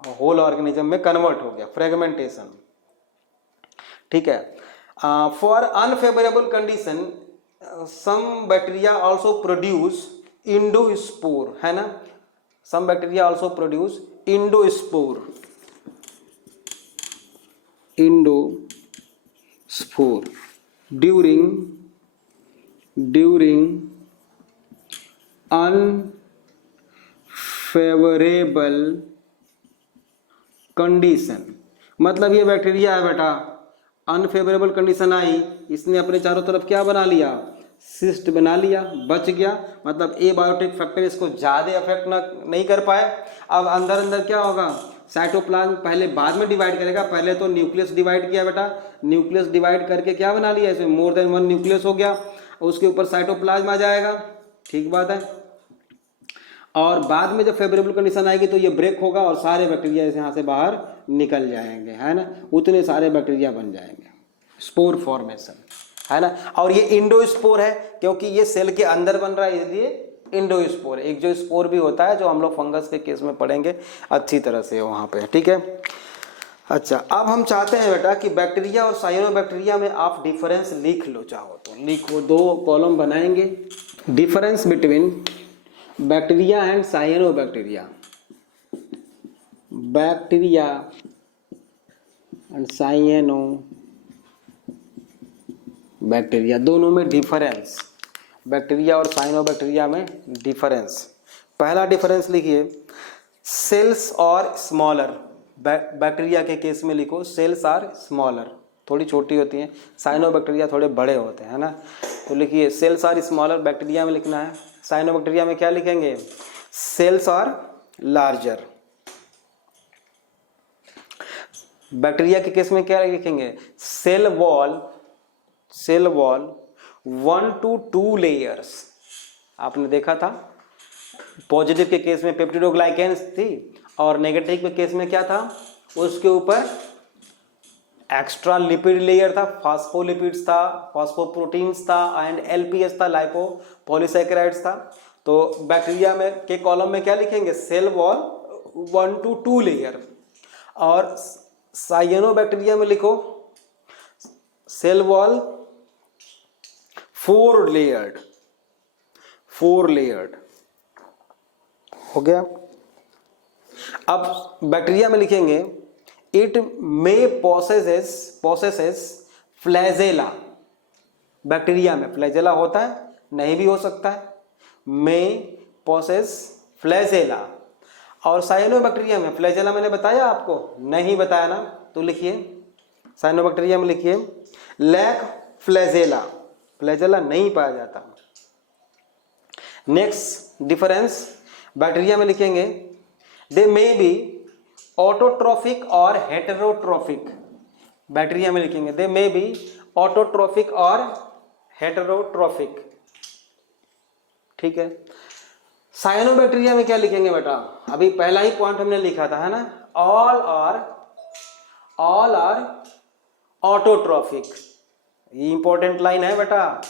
होल ऑर्गेनिज्म में कन्वर्ट हो गया, फ्रेगमेंटेशन, ठीक है। For unfavourable condition some bacteria also produce endospore, है ना, some bacteria also produce endospore during unfavourable condition. मतलब ये बैक्टीरिया है बेटा, अनफेवरेबल कंडीशन आई, इसने अपने चारों तरफ क्या बना लिया? सिस्ट बना लिया, बच गया। मतलब एबायोटिक फैक्टर इसको ज़्यादा अफेक्ट नहीं कर पाए। अब अंदर क्या होगा? साइटोप्लाज्म पहले बाद में डिवाइड करेगा, पहले तो न्यूक्लियस डिवाइड किया बेटा, न्यूक्लियस डिवाइड करके क्या बना लिया? इसमें मोर देन 1 न्यूक्लियस हो गया, उसके ऊपर साइटोप्लाज्म आ जाएगा, ठीक बात है। और बाद में जब फेवरेबल कंडीशन आएगी तो ये ब्रेक होगा और सारे बैक्टीरिया यहाँ से बाहर निकल जाएंगे, है ना, उतने सारे बैक्टीरिया बन जाएंगे, स्पोर फॉर्मेशन, है ना। और ये इंडोस्पोर है क्योंकि ये सेल के अंदर बन रहा है, इसलिए इंडोस्पोर। एक जो स्पोर भी होता है जो हम लोग फंगस के केस में पढ़ेंगे अच्छी तरह से वहाँ पे, ठीक है। अच्छा, अब हम चाहते हैं बेटा कि बैक्टीरिया और साइनोबैक्टीरिया में आप डिफरेंस लिख लो, चाहो तो लिखो, 2 कॉलम बनाएंगे। Difference between bacteria and cyanobacteria, bacteria and cyanobacteria, दोनों में डिफरेंस, बैक्टीरिया और साइनोबैक्टीरिया में डिफरेंस। पहला डिफरेंस लिखिए, सेल्स और स्मॉलर। बैक्टीरिया के केस में लिखो सेल्स आर स्मॉलर, थोड़ी छोटी होती हैं, साइनोबैक्टीरिया थोड़े बड़े होते हैं, है ना। तो लिखिए सेल्स आर स्मॉलर बैक्टीरिया में लिखना है, साइनोबैक्टीरिया में क्या लिखेंगे? Cells are larger. बैक्टीरिया के केस में क्या लिखेंगे? Cell wall 1 to 2 layers. आपने देखा था पॉजिटिव के केस में पेप्टिडोग्लाइकेन्स थी और नेगेटिव के केस में क्या था? उसके ऊपर एक्स्ट्रा लिपिड लेयर था, फास्फोलिपिड्स था, फास्फोप्रोटीन्स था एंड एलपीएस था, लाइपोपॉलीसैकेराइड्स था। तो बैक्टीरिया में के कॉलम में क्या लिखेंगे? Cell wall 1 to 2 layer. और साइनोबैक्टीरिया में लिखो सेल वॉल 4 लेयर्ड हो गया। अब बैक्टीरिया में लिखेंगे it may possesses flagella. Bacteria में फ्लैजेला होता है, नहीं भी हो सकता है, मे पोसेस फ्लैजेला। और साइनोबैक्टीरिया में फ्लैजेला मैंने बताया आपको? नहीं बताया ना, तो लिखिए साइनोबैक्टीरिया में लिखिए लैक फ्लैजेला, फ्लैजेला नहीं पाया जाता। नेक्स्ट डिफरेंस बैक्टीरिया में लिखेंगे दे मे बी ऑटोट्रॉफिक और हेटेरोट्रॉफिक। बैक्टीरिया में लिखेंगे दे मे बी ऑटोट्रॉफिक और हेटेरोट्रॉफिक। ठीक है। साइनोबैक्टीरिया में क्या लिखेंगे बेटा? अभी पहला ही पॉइंट हमने लिखा था, है ना, ऑल आर ऑटोट्रॉफिक। ये इंपॉर्टेंट लाइन है बेटा,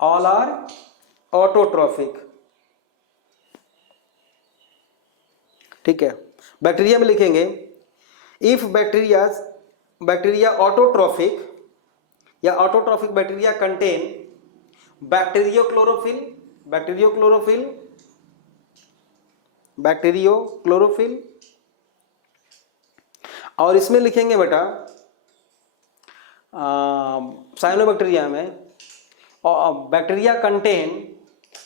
ऑल आर ऑटोट्रॉफिक। ठीक है। बैक्टीरिया में लिखेंगे इफ बैक्टीरिया ऑटोट्रॉफिक या ऑटोट्रॉफिक बैक्टीरिया कंटेन बैक्टीरियोक्लोरोफिल। और इसमें लिखेंगे बेटा साइनोबैक्टीरिया में बैक्टीरिया कंटेन,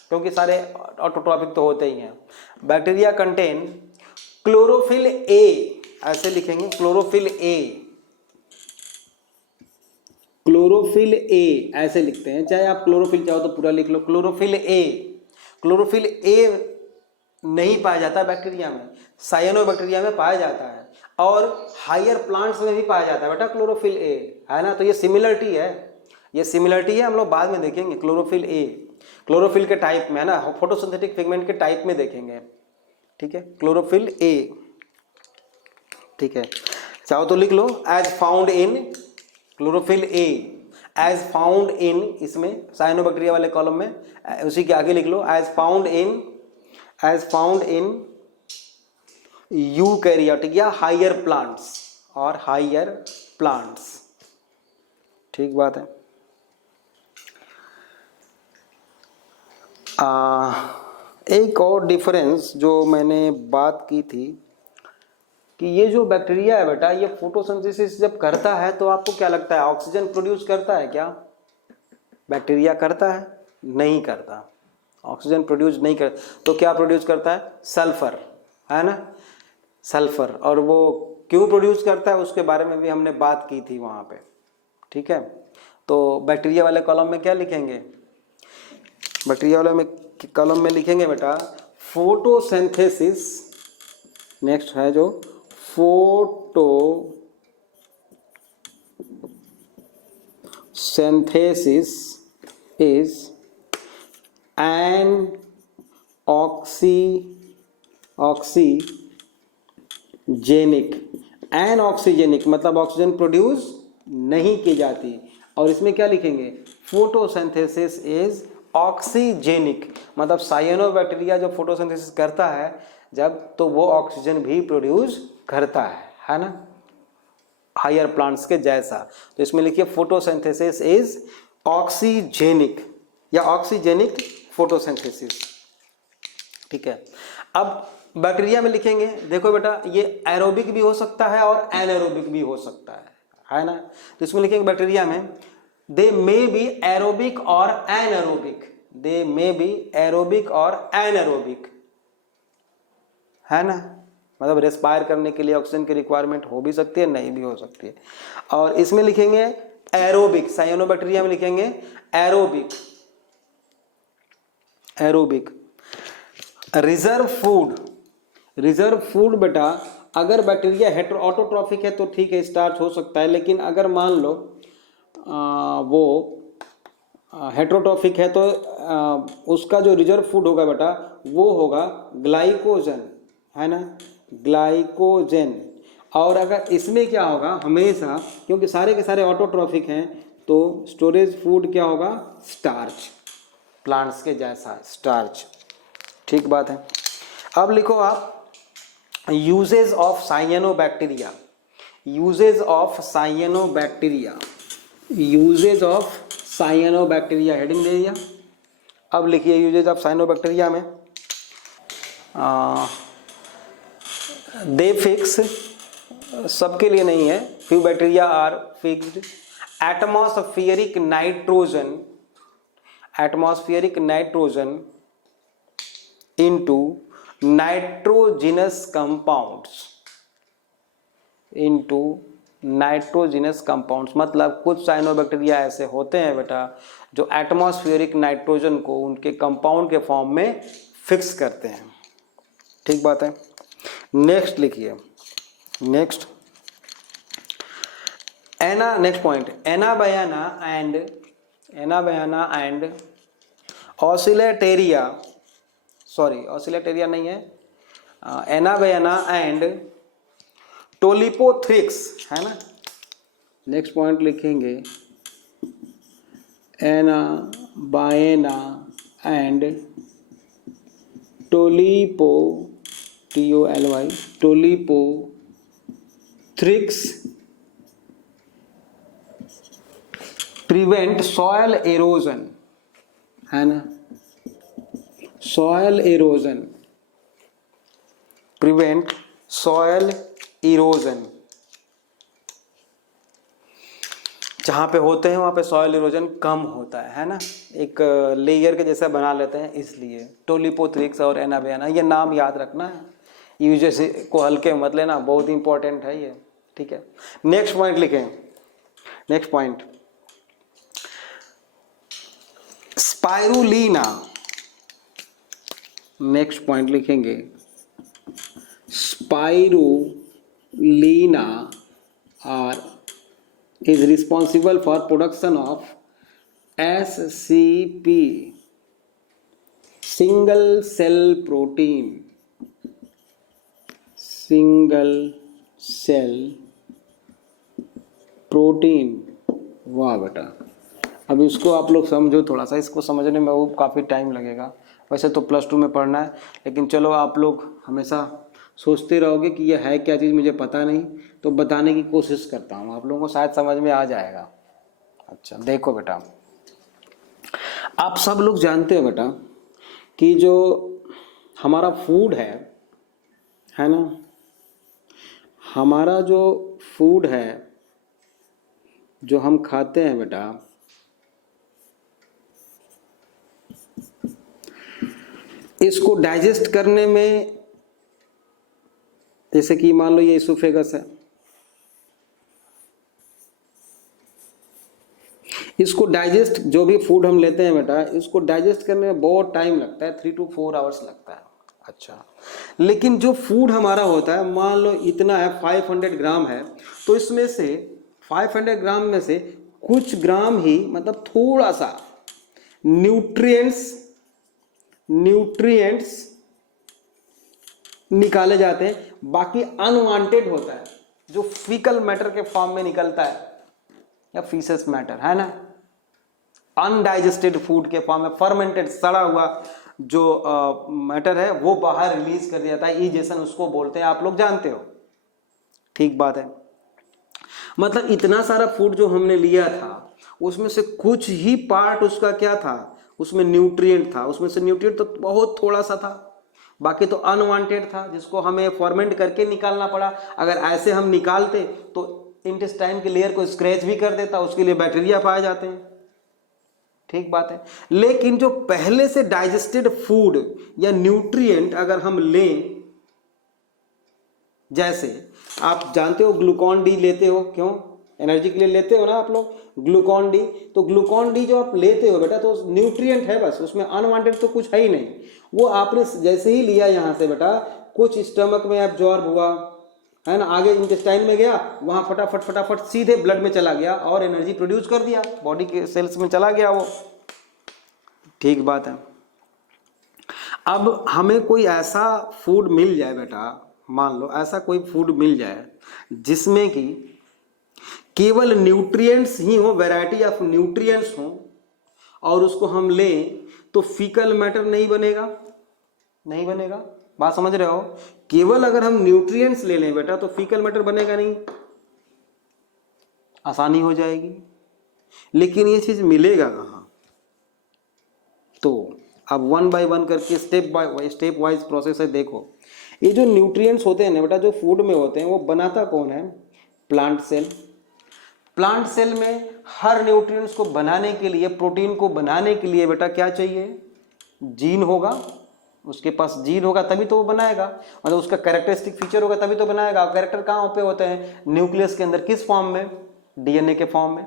क्योंकि सारे ऑटोट्रॉफिक तो होते ही हैं, बैक्टीरिया कंटेन क्लोरोफिल ए। ऐसे लिखेंगे क्लोरोफिल ए ऐसे लिखते हैं, चाहे आप क्लोरोफिल चाहो तो पूरा लिख लो क्लोरोफिल ए नहीं पाया जाता बैक्टीरिया में, साइनोबैक्टीरिया में पाया जाता है और हायर प्लांट्स में भी पाया जाता है बेटा क्लोरोफिल ए, है ना। तो ये सिमिलरिटी है, हम लोग बाद में देखेंगे क्लोरोफिल के टाइप में, है ना, फोटोसिंथेटिक पिगमेंट के टाइप में देखेंगे। ठीक है, क्लोरोफिल ए। ठीक है, चाहो तो लिख लो as found in chlorophyll A, as found in, इसमें साइनोबैक्टीरिया वाले कॉलम में उसी के आगे लिख लो एज फाउंड इन यूकैरियोटिक या हायर प्लांट्स। ठीक बात है। एक और डिफरेंस जो मैंने बात की थी कि ये जो बैक्टीरिया है बेटा, ये फोटोसिंथेसिस जब करता है तो आपको क्या लगता है ऑक्सीजन प्रोड्यूस करता है क्या? बैक्टीरिया करता है? नहीं करता, ऑक्सीजन प्रोड्यूस नहीं करता। तो क्या प्रोड्यूस करता है? सल्फर, है ना, सल्फर। और वो क्यों प्रोड्यूस करता है उसके बारे में भी हमने बात की थी वहाँ पे। ठीक है, तो बैक्टीरिया वाले कॉलम में क्या लिखेंगे? बैक्टीरिया वाले में कॉलम में लिखेंगे बेटा फोटोसिंथेसिस। नेक्स्ट है जो फोटोसिंथेसिस इज एन ऑक्सीजेनिक मतलब ऑक्सीजन प्रोड्यूस नहीं की जाती। और इसमें क्या लिखेंगे? फोटोसिंथेसिस इज ऑक्सीजेनिक मतलब साइनोबैक्टीरिया जो फोटोसिंथेसिस करता है जब, तो वो ऑक्सीजन भी प्रोड्यूस करता है ना, हायर प्लांट्स के जैसा। तो इसमें लिखिए फोटोसिंथेसिस इज ऑक्सीजेनिक या ऑक्सीजेनिक फोटोसिंथेसिस। ठीक है, अब बैक्टीरिया में लिखेंगे, देखो बेटा ये एरोबिक भी हो सकता है और एनारोबिक भी हो सकता है ना। तो इसमें लिखेंगे बैक्टीरिया में दे मे बी एरोबिक और एनारोबिक, है ना, मतलब रेस्पायर करने के लिए ऑक्सीजन की रिक्वायरमेंट हो भी सकती है, नहीं भी हो सकती है। और इसमें लिखेंगे एरोबिक, साइनोबैक्टीरिया में लिखेंगे एरोबिक। रिजर्व फूड बेटा, अगर बैक्टीरिया ऑटोट्रॉफिक है तो ठीक है, स्टार्च हो सकता है, लेकिन अगर मान लो वो हेट्रोट्रॉफिक है तो उसका जो रिजर्व फूड होगा बेटा वो होगा ग्लाइकोजन, है ना, ग्लाइकोजन। और अगर इसमें क्या होगा हमेशा, क्योंकि सारे के सारे ऑटोट्रॉफिक हैं, तो स्टोरेज फूड क्या होगा, स्टार्च, प्लांट्स के जैसा स्टार्च। ठीक बात है। अब लिखो आप usages of cyanobacteria, usages of cyanobacteria, usages of cyanobacteria heading दे दिया। अब लिखिए यूजेज ऑफ साइएनोबैक्टीरिया में दे फिक्स, सबके लिए नहीं है, few bacteria are fixed atmospheric nitrogen, atmospheric nitrogen into nitrogenous compounds, into nitrogenous compounds. मतलब कुछ साइनोबैक्टीरिया ऐसे होते हैं बेटा जो एटमॉस्फेरिक नाइट्रोजन को उनके कंपाउंड के फॉर्म में फिक्स करते हैं। ठीक बात है। नेक्स्ट लिखिए, नेक्स्ट पॉइंट, एनाबायाना एंड ऑसिलेटेरिया, सॉरी ऑसिलेटेरिया नहीं है, एनाबायाना एंड टोलिपोथ्रिक्स, है ना। नेक्स्ट पॉइंट लिखेंगे एनाबायाना एंड टोलिपोथ्रिक्स प्रिवेंट सॉयल एरोजन, है ना, soil halogen, prevent soil erosion. जहाँ पे होते हैं वहाँ पे सॉयल इरोजन कम होता है ना, एक लेयर के जैसा बना लेते हैं, इसलिए टोलिपोथ्रिक्स और एनाबायाना, ये नाम याद रखना है, यूजेस को हल्के मत लेना, बहुत इंपॉर्टेंट है ये। ठीक है। नेक्स्ट पॉइंट लिखें, next point spirulina, next point लिखेंगे spirulina are is responsible for production of SCP, single cell protein, single cell protein। वाह बेटा, अब इसको आप लोग समझो थोड़ा सा, इसको समझने में वो काफ़ी टाइम लगेगा, वैसे तो +2 में पढ़ना है, लेकिन चलो आप लोग हमेशा सोचते रहोगे कि ये है क्या चीज़ मुझे पता नहीं, तो बताने की कोशिश करता हूँ, आप लोगों को शायद समझ में आ जाएगा। अच्छा देखो बेटा, आप सब लोग जानते हो बेटा कि जो हमारा फूड है ना, हमारा जो फूड है जो हम खाते हैं बेटा, इसको डाइजेस्ट करने में, जैसे कि मान लो ये इसोफेगस है, इसको डाइजेस्ट, जो भी फूड हम लेते हैं बेटा, इसको डाइजेस्ट करने में बहुत टाइम लगता है, 3 to 4 आवर्स लगता है। अच्छा, लेकिन जो फूड हमारा होता है, मान लो इतना है 500 ग्राम है, तो इसमें से 500 ग्राम में से कुछ ग्राम ही, मतलब थोड़ा सा न्यूट्रिएंट्स निकाले जाते हैं, बाकी अनवांटेड होता है जो फीकल मैटर के फॉर्म में निकलता है, या फीसेस मैटर, है ना, अनडाइजेस्टेड फूड के फॉर्म में, फर्मेंटेड सड़ा हुआ जो मैटर है वो बाहर रिलीज कर दिया जाता है, इजेशन उसको बोलते हैं, आप लोग जानते हो। ठीक बात है। मतलब इतना सारा फूड जो हमने लिया था, उसमें से कुछ ही पार्ट उसका क्या था, उसमें न्यूट्रिएंट था, उसमें से न्यूट्रिएंट तो बहुत थोड़ा सा था, बाकी तो अनवांटेड था, जिसको हमें फॉर्मेंट करके निकालना पड़ा। अगर ऐसे हम निकालते तो इंटेस्टाइन की लेयर को स्क्रैच भी कर देता, उसके लिए बैक्टीरिया पाए जाते हैं। ठीक बात है। लेकिन जो पहले से डाइजेस्टेड फूड या न्यूट्रिएंट अगर हम लें, जैसे आप जानते हो ग्लूकॉन डी लेते हो, क्यों, एनर्जी के लिए लेते हो ना आप लोग ग्लूकॉन डी, तो ग्लूकॉन डी जो आप लेते हो बेटा तो न्यूट्रिएंट है बस, उसमें अनवांटेड तो कुछ है ही नहीं। वो आपने जैसे ही लिया यहाँ से बेटा, कुछ स्टमक में एब्जॉर्ब हुआ है ना, आगे इंटेस्टाइन में गया, वहाँ फटाफट फटाफट सीधे ब्लड में चला गया और एनर्जी प्रोड्यूस कर दिया, बॉडी के सेल्स में चला गया वो। ठीक बात है। अब हमें कोई ऐसा फूड मिल जाए बेटा, मान लो ऐसा कोई फूड मिल जाए जिसमें कि केवल न्यूट्रिएंट्स ही हो, वैरायटी ऑफ न्यूट्रिएंट्स हो, और उसको हम लें तो फीकल मैटर नहीं बनेगा, नहीं बनेगा। बात समझ रहे हो? केवल अगर हम न्यूट्रिएंट्स ले लें बेटा तो फीकल मैटर बनेगा नहीं, आसानी हो जाएगी। लेकिन ये चीज मिलेगा कहाँ? तो अब 1 बाय 1 करके स्टेप वाइज प्रोसेस है। देखो ये जो न्यूट्रिएंट्स होते हैं ना बेटा, जो फूड में होते हैं, वो बनाता कौन है? Plant cell. प्लांट सेल में हर न्यूट्रिएंट्स को बनाने के लिए, प्रोटीन को बनाने के लिए बेटा क्या चाहिए? जीन होगा, उसके पास जीन होगा तभी तो वो बनाएगा, मतलब उसका कैरेक्टरिस्टिक फीचर होगा तभी तो बनाएगा। कैरेक्टर कहाँ पे होते हैं? न्यूक्लियस के अंदर। किस फॉर्म में? डीएनए के फॉर्म में,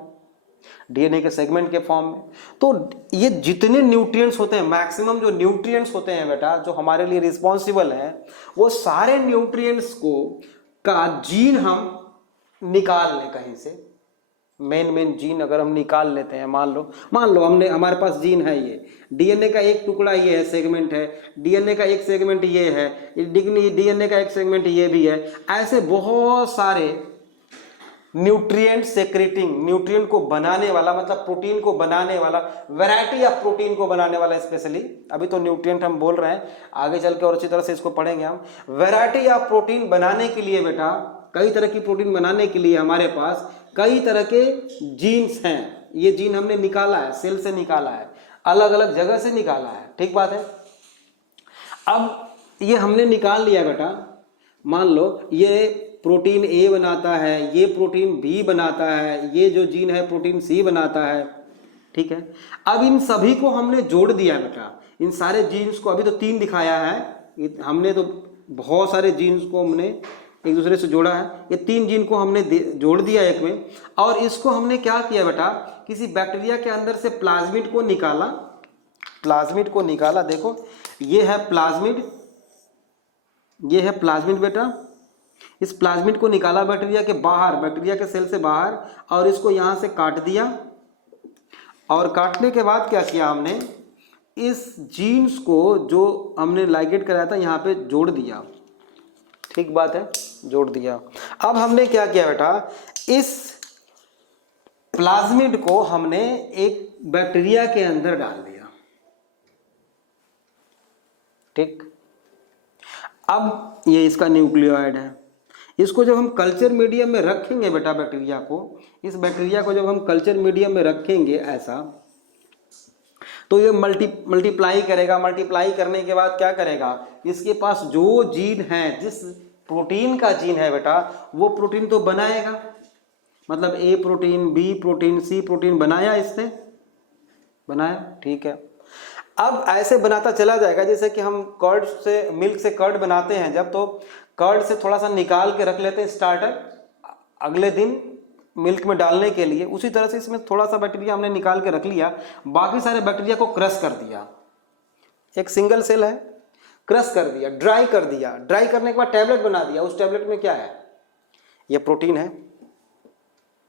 डीएनए के सेगमेंट के फॉर्म में। तो ये जितने न्यूट्रिएंट्स होते हैं, मैक्सिमम जो न्यूट्रिएंट्स होते हैं बेटा जो हमारे लिए रिस्पॉन्सिबल है, वो सारे न्यूट्रिएंट्स को का जीन हम निकाल लें कहीं से। मेन जीन अगर हम निकाल लेते हैं, मान लो हमने, हमारे पास जीन है, ये डीएनए का एक टुकड़ा ये है, सेगमेंट है, डीएनए का एक सेगमेंट ये है, डीएनए का एक सेगमेंट ये भी है। ऐसे बहुत सारे न्यूट्रिएंट सेक्रेटिंग, न्यूट्रिएंट को बनाने वाला, मतलब प्रोटीन को बनाने वाला, वैरायटी ऑफ प्रोटीन को बनाने वाला, स्पेशली अभी तो न्यूट्रिएंट हम बोल रहे हैं, आगे चल के और अच्छी तरह से इसको पढ़ेंगे हम। वैरायटी ऑफ प्रोटीन बनाने के लिए बेटा, कई तरह की प्रोटीन बनाने के लिए हमारे पास कई तरह के जीन्स हैं। ये जीन हमने निकाला है, सेल से निकाला है, अलग अलग जगह से निकाला है। ठीक बात है। अब ये हमने निकाल लिया बेटा, मान लो ये प्रोटीन ए बनाता है, ये प्रोटीन बी बनाता है, ये जो जीन है प्रोटीन सी बनाता है। ठीक है। अब इन सभी को हमने जोड़ दिया बेटा, इन सारे जीन्स को। अभी तो 3 दिखाया है, हमने तो बहुत सारे जीन्स को हमने एक दूसरे से जोड़ा है। ये 3 जीन को हमने जोड़ दिया एक में, और इसको हमने क्या किया बेटा, किसी बैक्टीरिया के अंदर से प्लाज्मिड को निकाला। प्लाज्मिड को निकाला, देखो ये है प्लाज्मिड, ये है प्लाज्मिड बेटा। इस प्लाज्मिड को निकाला बैक्टीरिया के बाहर, बैक्टीरिया के सेल से बाहर, और इसको यहाँ से काट दिया। और काटने के बाद क्या किया हमने, इस जीन्स को जो हमने लाइगेट कराया था यहाँ पे जोड़ दिया। ठीक बात है, जोड़ दिया। अब हमने क्या किया बेटा, इस प्लाज्मिड को हमने एक बैक्टीरिया के अंदर डाल दिया। ठीक। अब ये इसका न्यूक्लियोइड है। इसको जब हम कल्चर मीडियम में रखेंगे बेटा, बैक्टीरिया को, इस बैक्टीरिया को जब हम कल्चर मीडियम में रखेंगे ऐसा, तो ये मल्टीप्लाई करेगा। मल्टीप्लाई करने के बाद क्या करेगा, इसके पास जो जीन है, जिस प्रोटीन का जीन है बेटा, वो प्रोटीन तो बनाएगा। मतलब ए प्रोटीन, बी प्रोटीन, सी प्रोटीन बनाया, इससे बनाया। ठीक है। अब ऐसे बनाता चला जाएगा, जैसे कि हम कर्ड से, मिल्क से कर्ड बनाते हैं जब, तो कर्ड से थोड़ा सा निकाल के रख लेते हैं स्टार्टर, अगले दिन मिल्क में डालने के लिए। उसी तरह से इसमें थोड़ा सा बैक्टीरिया हमने निकाल के रख लिया, बाकी सारे बैक्टीरिया को क्रश कर दिया। एक सिंगल सेल है, क्रश कर दिया, ड्राई कर दिया। ड्राई करने के बाद टैबलेट बना दिया। उस टैबलेट में क्या है, ये प्रोटीन है,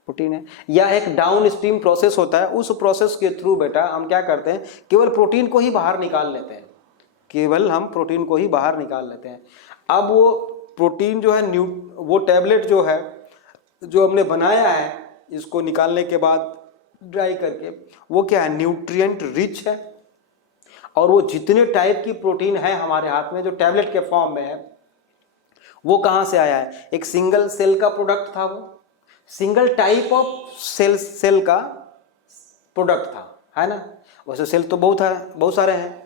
प्रोटीन है। या एक डाउन स्ट्रीम प्रोसेस होता है, उस प्रोसेस के थ्रू बेटा हम क्या करते हैं, केवल प्रोटीन को ही बाहर निकाल लेते हैं, केवल हम प्रोटीन को ही बाहर निकाल लेते हैं। अब वो प्रोटीन जो है, वो टैबलेट जो है, जो हमने बनाया है, इसको निकालने के बाद ड्राई करके, वो क्या है, न्यूट्रिएंट रिच है। और वो जितने टाइप की प्रोटीन है हमारे हाथ में, जो टैबलेट के फॉर्म में है, वो कहाँ से आया है, एक सिंगल सेल का प्रोडक्ट था, वो सिंगल टाइप ऑफ सेल का प्रोडक्ट था, है ना। वैसे सेल तो बहुत है, बहुत सारे हैं।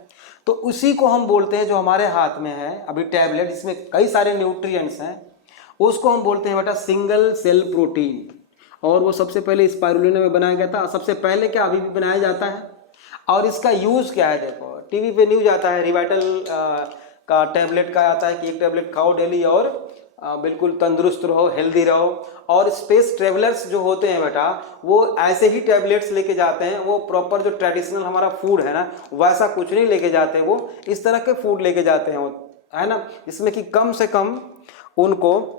तो उसी को हम बोलते हैं, जो हमारे हाथ में है अभी टैबलेट, इसमें कई सारे न्यूट्रिएंट्स हैं, उसको हम बोलते हैं बेटा सिंगल सेल प्रोटीन। और वो सबसे पहले स्पाइरुलिना में बनाया गया था। सबसे पहले क्या, अभी भी बनाया जाता है। और इसका यूज क्या है, देखो टीवी पे न्यूज आता है, रिवाइटल का टैबलेट का आता है कि एक टैबलेट खाओ डेली और बिल्कुल तंदुरुस्त रहो, हेल्दी रहो। और स्पेस ट्रेवलर्स जो होते हैं बेटा वो ऐसे ही टैबलेट्स लेके जाते हैं, वो प्रॉपर जो ट्रेडिशनल हमारा फूड है ना वैसा कुछ नहीं लेके जाते, वो इस तरह के फूड लेके जाते हैं, है ना, जिसमें कि कम से कम उनको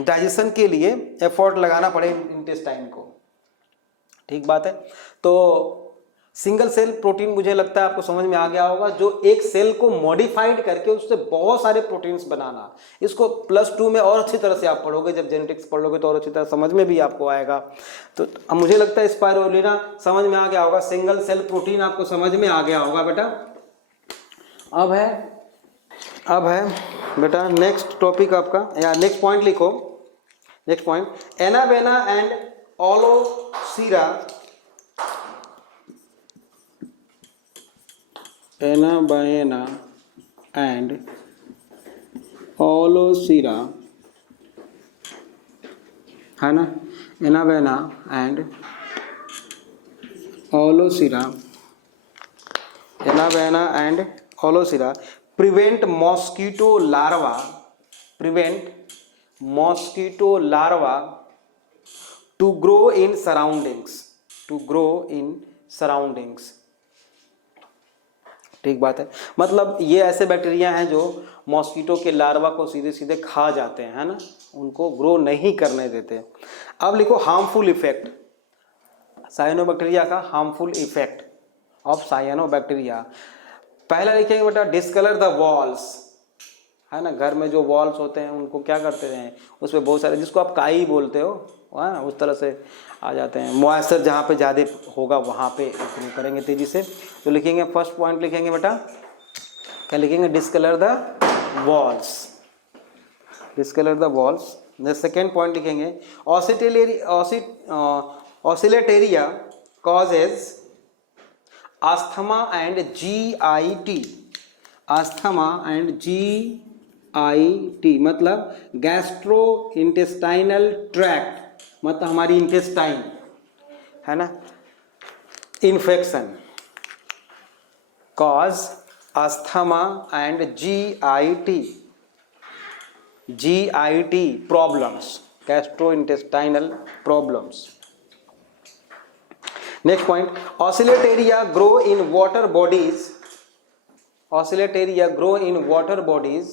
डाइजेशन के लिए एफर्ट लगाना पड़े इंटेस्टाइन को। ठीक बात है। तो सिंगल सेल प्रोटीन मुझे लगता है आपको समझ में आ गया होगा, जो एक सेल को मॉडिफाइड करके उससे बहुत सारे प्रोटीन्स बनाना। इसको +2 में और अच्छी तरह से आप पढ़ोगे, जब जेनेटिक्स पढ़ोगे तो और अच्छी तरह समझ में भी आपको आएगा। तो अब मुझे लगता है स्पाइरुलिना समझ में आ गया होगा, सिंगल सेल प्रोटीन आपको समझ में आ गया होगा बेटा। अब है बेटा नेक्स्ट टॉपिक आपका, या नेक्स्ट पॉइंट लिखो। Next point, anabaena and aulosira, anabaena and aulosira, है ना, anabaena and aulosira, anabaena and aulosira prevent mosquito larva to grow in surroundings, ठीक बात है। मतलब ये ऐसे बैक्टीरिया हैं जो मॉस्किटो के लार्वा को सीधे सीधे खा जाते हैं, है ना, उनको ग्रो नहीं करने देते। अब लिखो हार्मफुल इफेक्ट, साइनोबैक्टीरिया का हार्मफुल इफेक्ट ऑफ साइनोबैक्टीरिया। पहला लिखेंगे बेटा डिस्कलर द वॉल्स, है ना, घर में जो वॉल्स होते हैं उनको क्या करते हैं, उसमें बहुत सारे, जिसको आप काई बोलते हो, है ना, उस तरह से आ जाते हैं। मॉइस्चर जहाँ पे ज़्यादा होगा वहाँ पे ग्रो करेंगे तेज़ी से। तो लिखेंगे फर्स्ट पॉइंट लिखेंगे बेटा, क्या लिखेंगे, discolour the walls, discolour the walls. The second point लिखेंगे oscillatoria causes asthma and GIT, asthma and GIT मतलब गैस्ट्रो इंटेस्टाइनल ट्रैक्ट, मतलब हमारी इंटेस्टाइन, है ना, infection, cause asthma and GIT problems, gastrointestinal problems. Next point, Oscillatoria grow in water bodies. Oscillatoria grow in water bodies.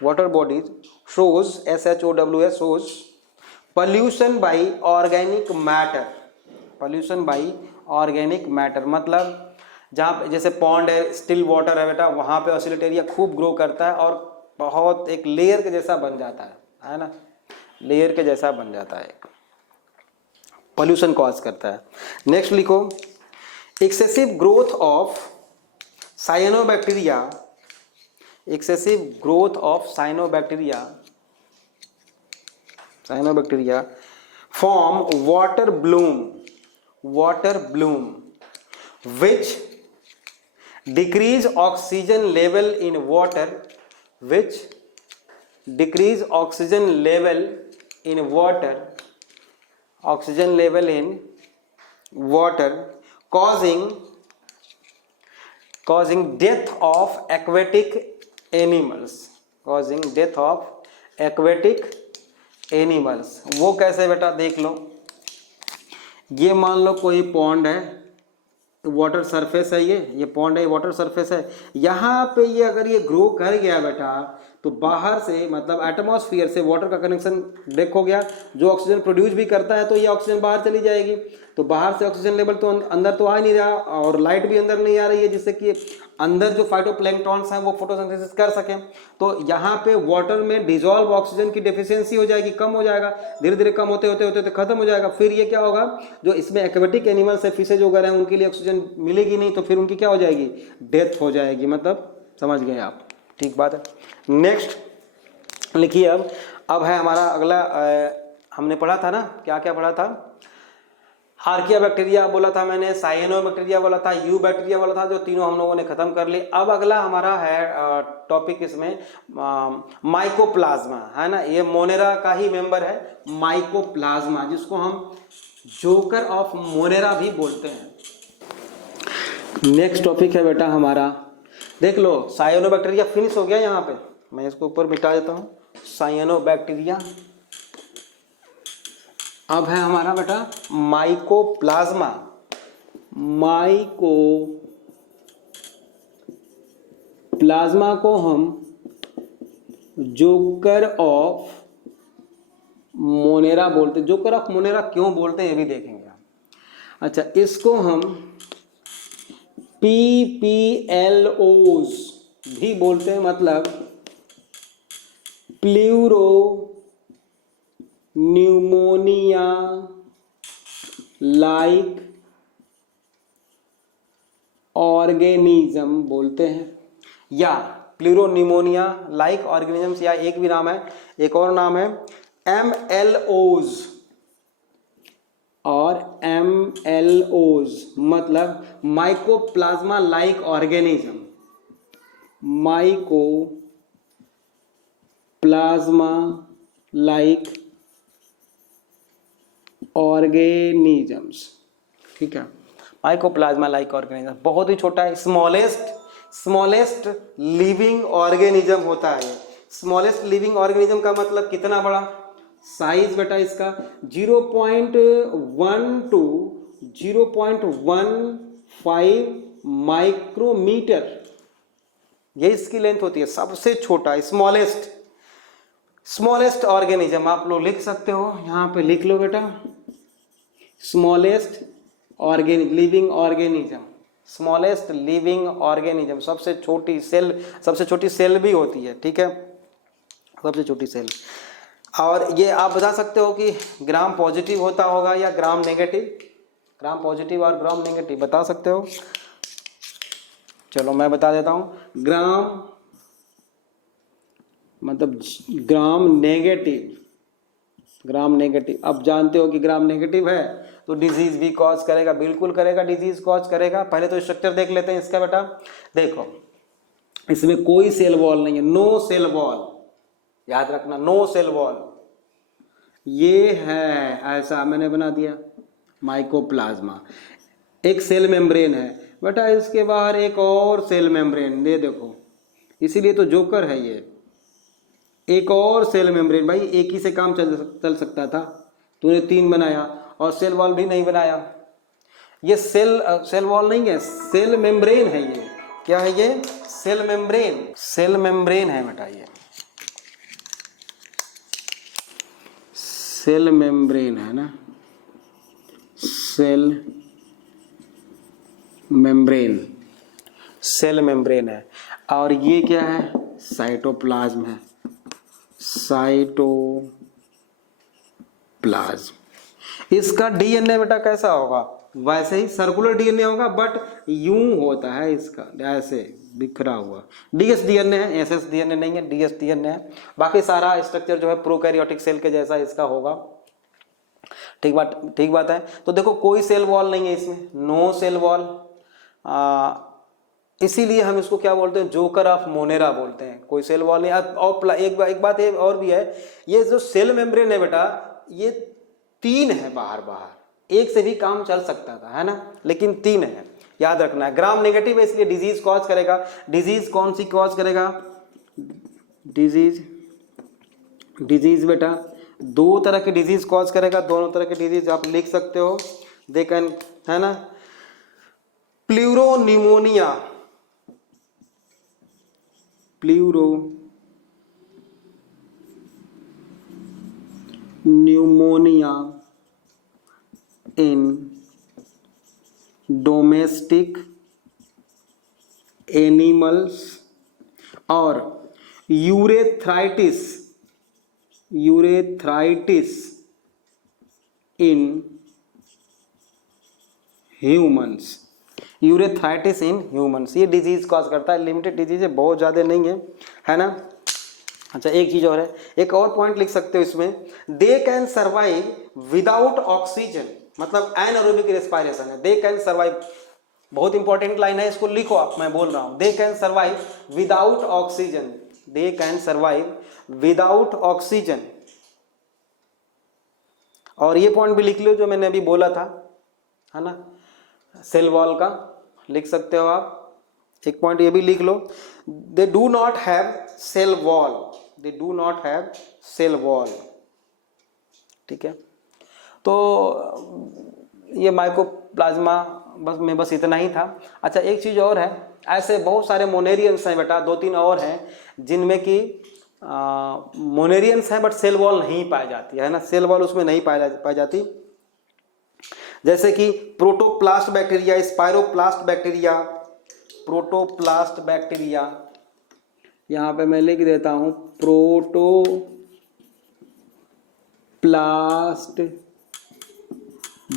Water bodies shows SHOWS shows pollution by organic matter. Pollution by organic matter मतलब जहाँ जैसे pond है, still water है बेटा, वहाँ पे ऑसिलेटेरिया खूब grow करता है और बहुत एक लेयर के जैसा बन जाता है ना, लेयर के जैसा बन जाता है, पॉल्यूशन कॉज करता है। नेक्स्ट लिखो excessive growth of cyanobacteria, excessive growth of cyanobacteria form water Bloom which decrease oxygen level in water, which decrease oxygen level in water, oxygen level in water, causing death of aquatic animals, causing death of aquatic animals। वो कैसे बेटा, देख लो, ये मान लो कोई pond है, water surface है, ये पॉन्ड है, वाटर सरफेस है, यहाँ पे ये अगर ये ग्रो कर गया बेटा तो बाहर से मतलब एटमॉस्फेयर से वाटर का कनेक्शन ब्रेक हो गया, जो ऑक्सीजन प्रोड्यूस भी करता है तो ये ऑक्सीजन बाहर चली जाएगी, तो बाहर से ऑक्सीजन लेवल तो अंदर तो आ नहीं रहा और लाइट भी अंदर नहीं आ रही है, जिससे कि अंदर जो फाइटोप्लैंक्टॉन्स हैं वो फोटोसिंथेसिस कर सकें। तो यहाँ पे वाटर में डिजॉल्व ऑक्सीजन की डेफिशिएंसी हो जाएगी, कम हो जाएगा, धीरे धीरे कम होते होते खत्म हो जाएगा। फिर ये क्या होगा, जो इसमें एक्वेटिक एनिमल्स है, फिशेज वगैरह हैं, उनके लिए ऑक्सीजन मिलेगी नहीं, तो फिर उनकी क्या हो जाएगी, डेथ हो जाएगी। मतलब समझ गए आप, ठीक बात है। नेक्स्ट लिखिए, अब है हमारा अगला, हमने पढ़ा था ना, क्या क्या पढ़ा था, आर्किया बैक्टीरिया बोला था मैंने, साइनो बैक्टीरिया बोला था, यू बैक्टीरिया बोला था, जो तीनों हम लोगों ने खत्म कर ली। अब अगला हमारा है टॉपिक इसमें माइकोप्लाज्मा, है ना, ये मोनेरा का ही मेंबर है माइकोप्लाज्मा, जिसको हम जोकर ऑफ मोनेरा भी बोलते हैं। नेक्स्ट टॉपिक है बेटा हमारा, देख लो साइनो बैक्टीरिया फिनिश हो गया, यहाँ पे मैं इसको ऊपर मिटा देता हूँ, साइनोबैक्टीरिया। अब है हमारा बेटा माइकोप्लाज्मा। माइकोप्लाज्मा को हम जोकर ऑफ मोनेरा बोलते। जोकर ऑफ मोनेरा क्यों बोलते हैं ये भी देखेंगे। अच्छा, इसको हम PPLOs भी बोलते हैं, मतलब प्लूरो न्यूमोनिया लाइक ऑर्गेनिज्म बोलते हैं, या प्लूरोनिमोनिया लाइक ऑर्गेनिजम्स, या एक भी नाम है, एक और नाम है MLOs। और MLOs मतलब mycoplasma like organism. Mycoplasma like organisms, ठीक है। माइकोप्लाज्मा लाइक ऑर्गेनिज्म बहुत ही छोटा है, स्मॉलेस्ट लिविंग ऑर्गेनिज्म होता है। स्मॉलेस्ट लिविंग ऑर्गेनिज्म का मतलब कितना बड़ा साइज बेटा इसका 0.1 to 0.15 माइक्रोमीटर, ये इसकी लेंथ होती है, सबसे छोटा स्मॉलेस्ट ऑर्गेनिज्म। आप लोग लिख सकते हो, यहाँ पे लिख लो बेटा, smallest living organism, smallest living organism, सबसे छोटी सेल भी होती है, ठीक है, सबसे छोटी सेल। और ये आप बता सकते हो कि ग्राम पॉजिटिव होता होगा या ग्राम नेगेटिव, ग्राम पॉजिटिव और ग्राम नेगेटिव बता सकते हो। चलो मैं बता देता हूँ, ग्राम मतलब ग्राम नेगेटिव। अब जानते हो कि ग्राम नेगेटिव है तो डिजीज भी कॉज करेगा, बिल्कुल करेगा, डिजीज कॉज करेगा। पहले तो स्ट्रक्चर देख लेते हैं इसका बेटा। देखो इसमें कोई सेल वॉल नहीं है, नो सेल वॉल, याद रखना, नो सेल वॉल। ये है ऐसा मैंने बना दिया माइकोप्लाज्मा। एक सेल मेम्ब्रेन है बेटा, इसके बाहर एक और सेल मेम्ब्रेन, ये देखो, इसीलिए तो जोकर है ये, एक और सेल मेम्ब्रेन। भाई एक ही से काम चल सकता था, तूने 3 बनाया और सेल वॉल भी नहीं बनाया। ये सेल वॉल नहीं है, सेल मेम्ब्रेन है ये। क्या है ये? सेल मेम्ब्रेन है बेटा, ये सेल मेम्ब्रेन है ना, सेल मेम्ब्रेन है। और ये क्या है? साइटोप्लाज्म है, साइटोप्लाज्म। इसका डीएनए बेटा कैसा होगा? वैसे ही सर्कुलर डीएनए होगा, बट यूं होता है इसका, ऐसे बिखरा हुआ। डीएस डीएनए है, एसएस डीएनए नहीं है, डीएस डीएनए है। बाकी सारा स्ट्रक्चर जो है प्रोकैरियोटिक सेल के जैसा इसका होगा। ठीक बात है। तो देखो कोई सेल वॉल नहीं है इसमें, नो सेल वॉल, इसीलिए हम इसको क्या बोलते हैं? जोकर ऑफ मोनेरा बोलते हैं। कोई सेल वॉल नहीं। और एक बात और भी है, ये जो सेल मेम्ब्रेन है बेटा, ये 3 है बाहर, एक से भी काम चल सकता था, है ना, लेकिन 3 है, याद रखना है। ग्राम नेगेटिव है इसलिए डिजीज कॉज करेगा। डिजीज कौन सी कॉज करेगा? डिजीज बेटा 2 तरह की डिजीज कॉज करेगा, दोनों तरह की डिजीज आप लिख सकते हो, दे कैन, है ना। प्लूरोनिमोनिया इन डोमेस्टिक एनिमल्स, और urethritis in humans. Urethritis in humans ये डिजीज कॉज करता है। लिमिटेड डिजीज है, बहुत ज़्यादा नहीं है ना। अच्छा एक चीज़ और है, एक और पॉइंट लिख सकते हो इसमें, they can survive without oxygen, मतलब एनारोबिक रेस्पिरेशन है। दे कैन सर्वाइव, बहुत इंपॉर्टेंट लाइन है, इसको लिखो आप, मैं बोल रहा हूं। They can survive without oxygen, they can survive without oxygen. और ये पॉइंट भी लिख लो जो मैंने अभी बोला था, है ना, सेल वॉल का लिख सकते हो आप। एक पॉइंट ये भी लिख लो, they do not have cell wall, they do not have cell wall. ठीक है, तो ये माइकोप्लाज्मा बस इतना ही था। अच्छा, एक चीज़ और है, ऐसे बहुत सारे मोनेरियंस हैं बेटा, 2-3 और हैं जिनमें कि मोनेरियंस हैं बट सेल वॉल नहीं पाई जाती है ना, सेल वॉल उसमें नहीं पाई जाती। जैसे कि protoplast bacteria, spiroplast bacteria, protoplast bacteria, यहाँ पे मैं लिख देता हूँ protoplast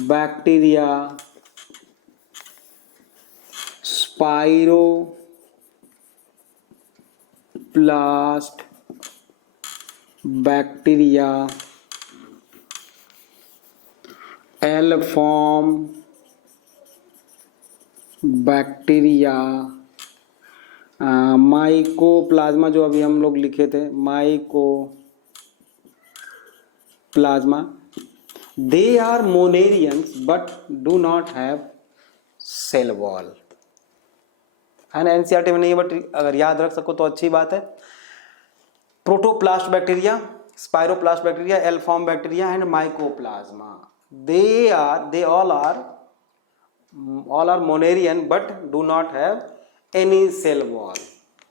bacteria, spiroplast bacteria, L form bacteria, mycoplasma जो अभी हम लोग लिखे थे, mycoplasma, they are monerans but do not have cell wall. है ना, एनसीईआरटी में नहीं है बट अगर याद रख सको तो अच्छी बात है। Protoplast bacteria, spiroplast bacteria, L form bacteria and mycoplasma, they all are moneran but do not have any cell wall.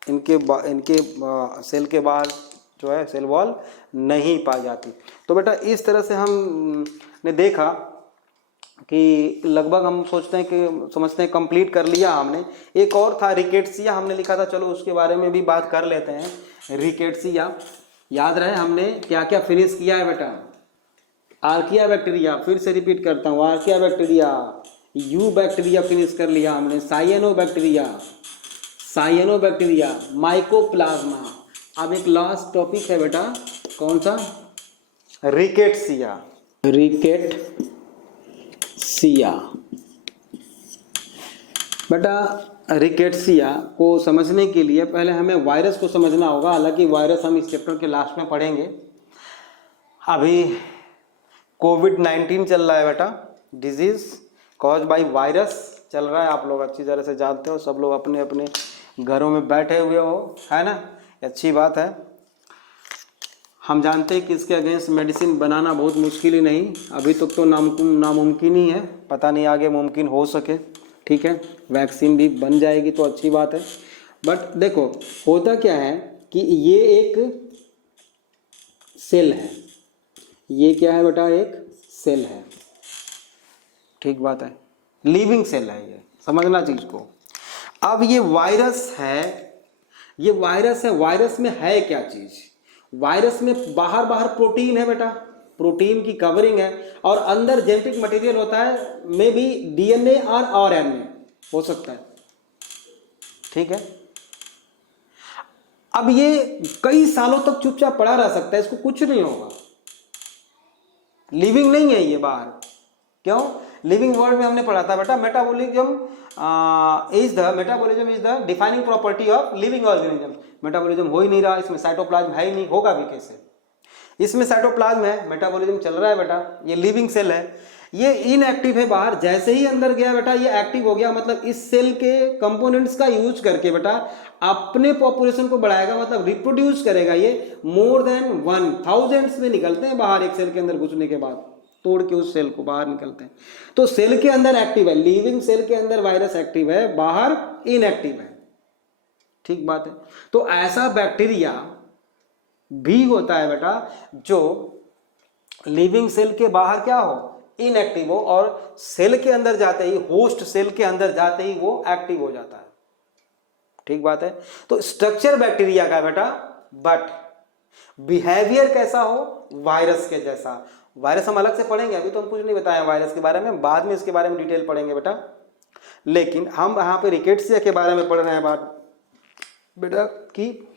इनके सेल के बाहर जो है सेल वॉल नहीं पाई जाती। तो बेटा इस तरह से हमने देखा कि लगभग हम समझते हैं कंप्लीट कर लिया हमने। एक और था रिकेट्सिया, हमने लिखा था, चलो उसके बारे में भी बात कर लेते हैं। रिकेट्सिया याद रहे हमने क्या क्या फिनिश किया है बेटा। आर्किया बैक्टीरिया, फिर से रिपीट करता हूँ, archaea bacteria, you bacteria finish कर लिया हमने, साइनो बैक्टीरिया, माइकोप्लाज्मा। अब एक लास्ट टॉपिक है बेटा, कौन सा? रिकेट्सिया। बेटा रिकेट्सिया को समझने के लिए पहले हमें वायरस को समझना होगा। हालांकि वायरस हम इस चैप्टर के लास्ट में पढ़ेंगे। अभी कोविड-19 चल रहा है बेटा, डिजीज कॉज बाय वायरस चल रहा है। आप लोग अच्छी तरह से जानते हो, सब लोग अपने अपने घरों में बैठे हुए हो, है ना, अच्छी बात है। हम जानते हैं कि इसके अगेंस्ट मेडिसिन बनाना बहुत मुश्किल ही नहीं, अभी तक तो नामुमकिन ही है, पता नहीं आगे मुमकिन हो सके। ठीक है, वैक्सीन भी बन जाएगी तो अच्छी बात है। बट देखो होता क्या है कि ये एक सेल है, ये क्या है बेटा? एक सेल है। ठीक बात है, लिविंग सेल है, ये समझना चीज को। अब ये वायरस है, वायरस में है क्या चीज? वायरस में बाहर प्रोटीन है बेटा, प्रोटीन की कवरिंग है, और अंदर जेनेटिक मटेरियल होता है, मे बी डीएनए और आरएनए हो सकता है। ठीक है, अब ये कई सालों तक चुपचाप पड़ा रह सकता है, इसको कुछ नहीं होगा, लिविंग नहीं है ये बाहर। क्यों? लिविंग वर्ड में हमने पढ़ा था बेटा, metabolism is the defining property of living organism. Metabolism हो ही नहीं रहा, इसमें साइटोप्लाज्म है ही नहीं, होगा भी कैसे? इसमें साइटोप्लाज्म है, मेटाबॉलिज्म चल रहा है बेटा, ये लिविंग सेल है, ये इनएक्टिव है बाहर। जैसे ही अंदर गया बेटा ये एक्टिव हो गया, मतलब इस सेल के कंपोनेंट्स का यूज करके बेटा अपने पॉपुलेशन को बढ़ाएगा, मतलब रिप्रोड्यूस करेगा। ये मोर देन 1000 में निकलते हैं बाहर, एक सेल के अंदर घुसने के बाद तोड़ के उस सेल को बाहर निकलते हैं। तो सेल के अंदर एक्टिव है, लिविंग सेल के अंदर वायरस एक्टिव है, बाहर इनएक्टिव है। ठीक बात है। तो ऐसा बैक्टीरिया भी होता है बेटा जो लिविंग सेल के बाहर क्या हो? इनएक्टिव हो, और सेल के अंदर जाते ही, होस्ट सेल के अंदर जाते ही वो एक्टिव हो जाता है। ठीक बात है। तो स्ट्रक्चर बैक्टीरिया का बेटा, बट बिहेवियर कैसा हो? वायरस के जैसा। वायरस हम अलग से पढ़ेंगे, अभी तो हम कुछ नहीं बताया वायरस के बारे में, बाद में इसके बारे में डिटेल पढ़ेंगे बेटा। लेकिन हम यहाँ पे रिकेट्सिया के बारे में पढ़ रहे हैं बात बेटा कि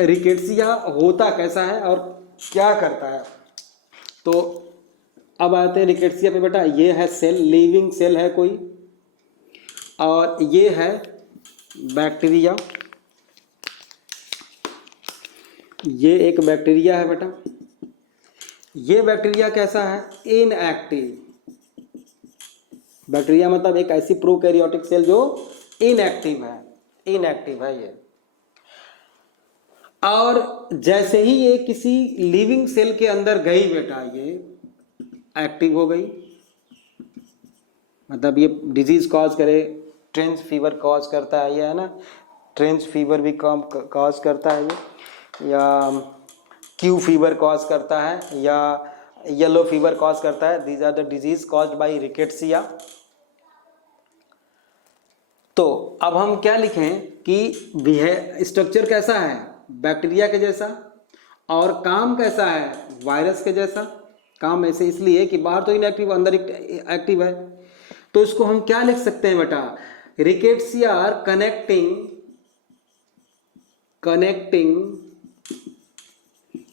रिकेट्सिया होता कैसा है और क्या करता है। तो अब आते हैं रिकेट्सिया पे बेटा। ये है सेल, लिविंग सेल है कोई, और ये है बैक्टीरिया, ये एक बैक्टीरिया है बेटा। ये बैक्टीरिया कैसा है? इनएक्टिव बैक्टीरिया, मतलब एक ऐसी प्रोकैरियोटिक सेल जो इनएक्टिव है, ये। और जैसे ही ये किसी लिविंग सेल के अंदर गई बेटा, ये एक्टिव हो गई, मतलब ये डिजीज कॉज करे, ट्रेंच फीवर कॉज करता है ये, है ना, ट्रेंच फीवर भी कॉज करता है ये, या क्यू फीवर कॉज करता है, या येलो फीवर कॉज करता है। These are the disease caused by Rickettsia. तो अब हम क्या लिखें कि स्ट्रक्चर कैसा है, बैक्टीरिया के जैसा, और काम कैसा है, वायरस के जैसा। काम ऐसे इसलिए कि बाहर तो इनएक्टिव, अंदर एक्टिव है। तो इसको हम क्या लिख सकते हैं बेटा, Rickettsia are connecting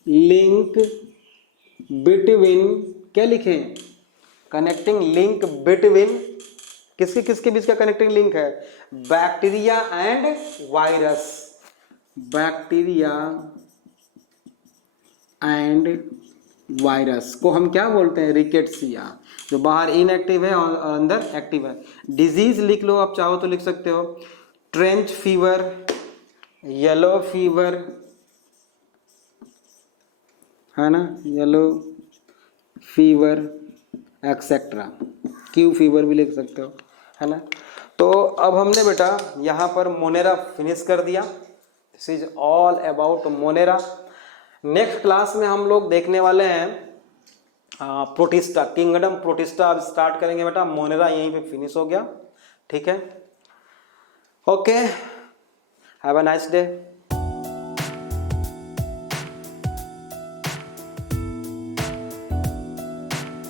link between, क्या लिखें, कनेक्टिंग लिंक बिटवीन, किसके किसके बीच का कनेक्टिंग लिंक है, bacteria and virus, bacteria and virus को हम क्या बोलते हैं, रिकेट्सिया, जो बाहर इनएक्टिव है और अंदर एक्टिव है। डिजीज लिख लो, आप चाहो तो लिख सकते हो ट्रेंच फीवर, येलो फीवर, है ना, yellow fever etcetera, Q fever भी लिख सकते हो, है ना। तो अब हमने बेटा यहाँ पर मोनेरा फिनिश कर दिया। This is all about Monera. Next class में हम लोग देखने वाले हैं प्रोटिस्टा, किंगडम प्रोटिस्टा अब स्टार्ट करेंगे बेटा। मोनेरा यहीं पे फिनिश हो गया, ठीक है। Okay, have a nice day.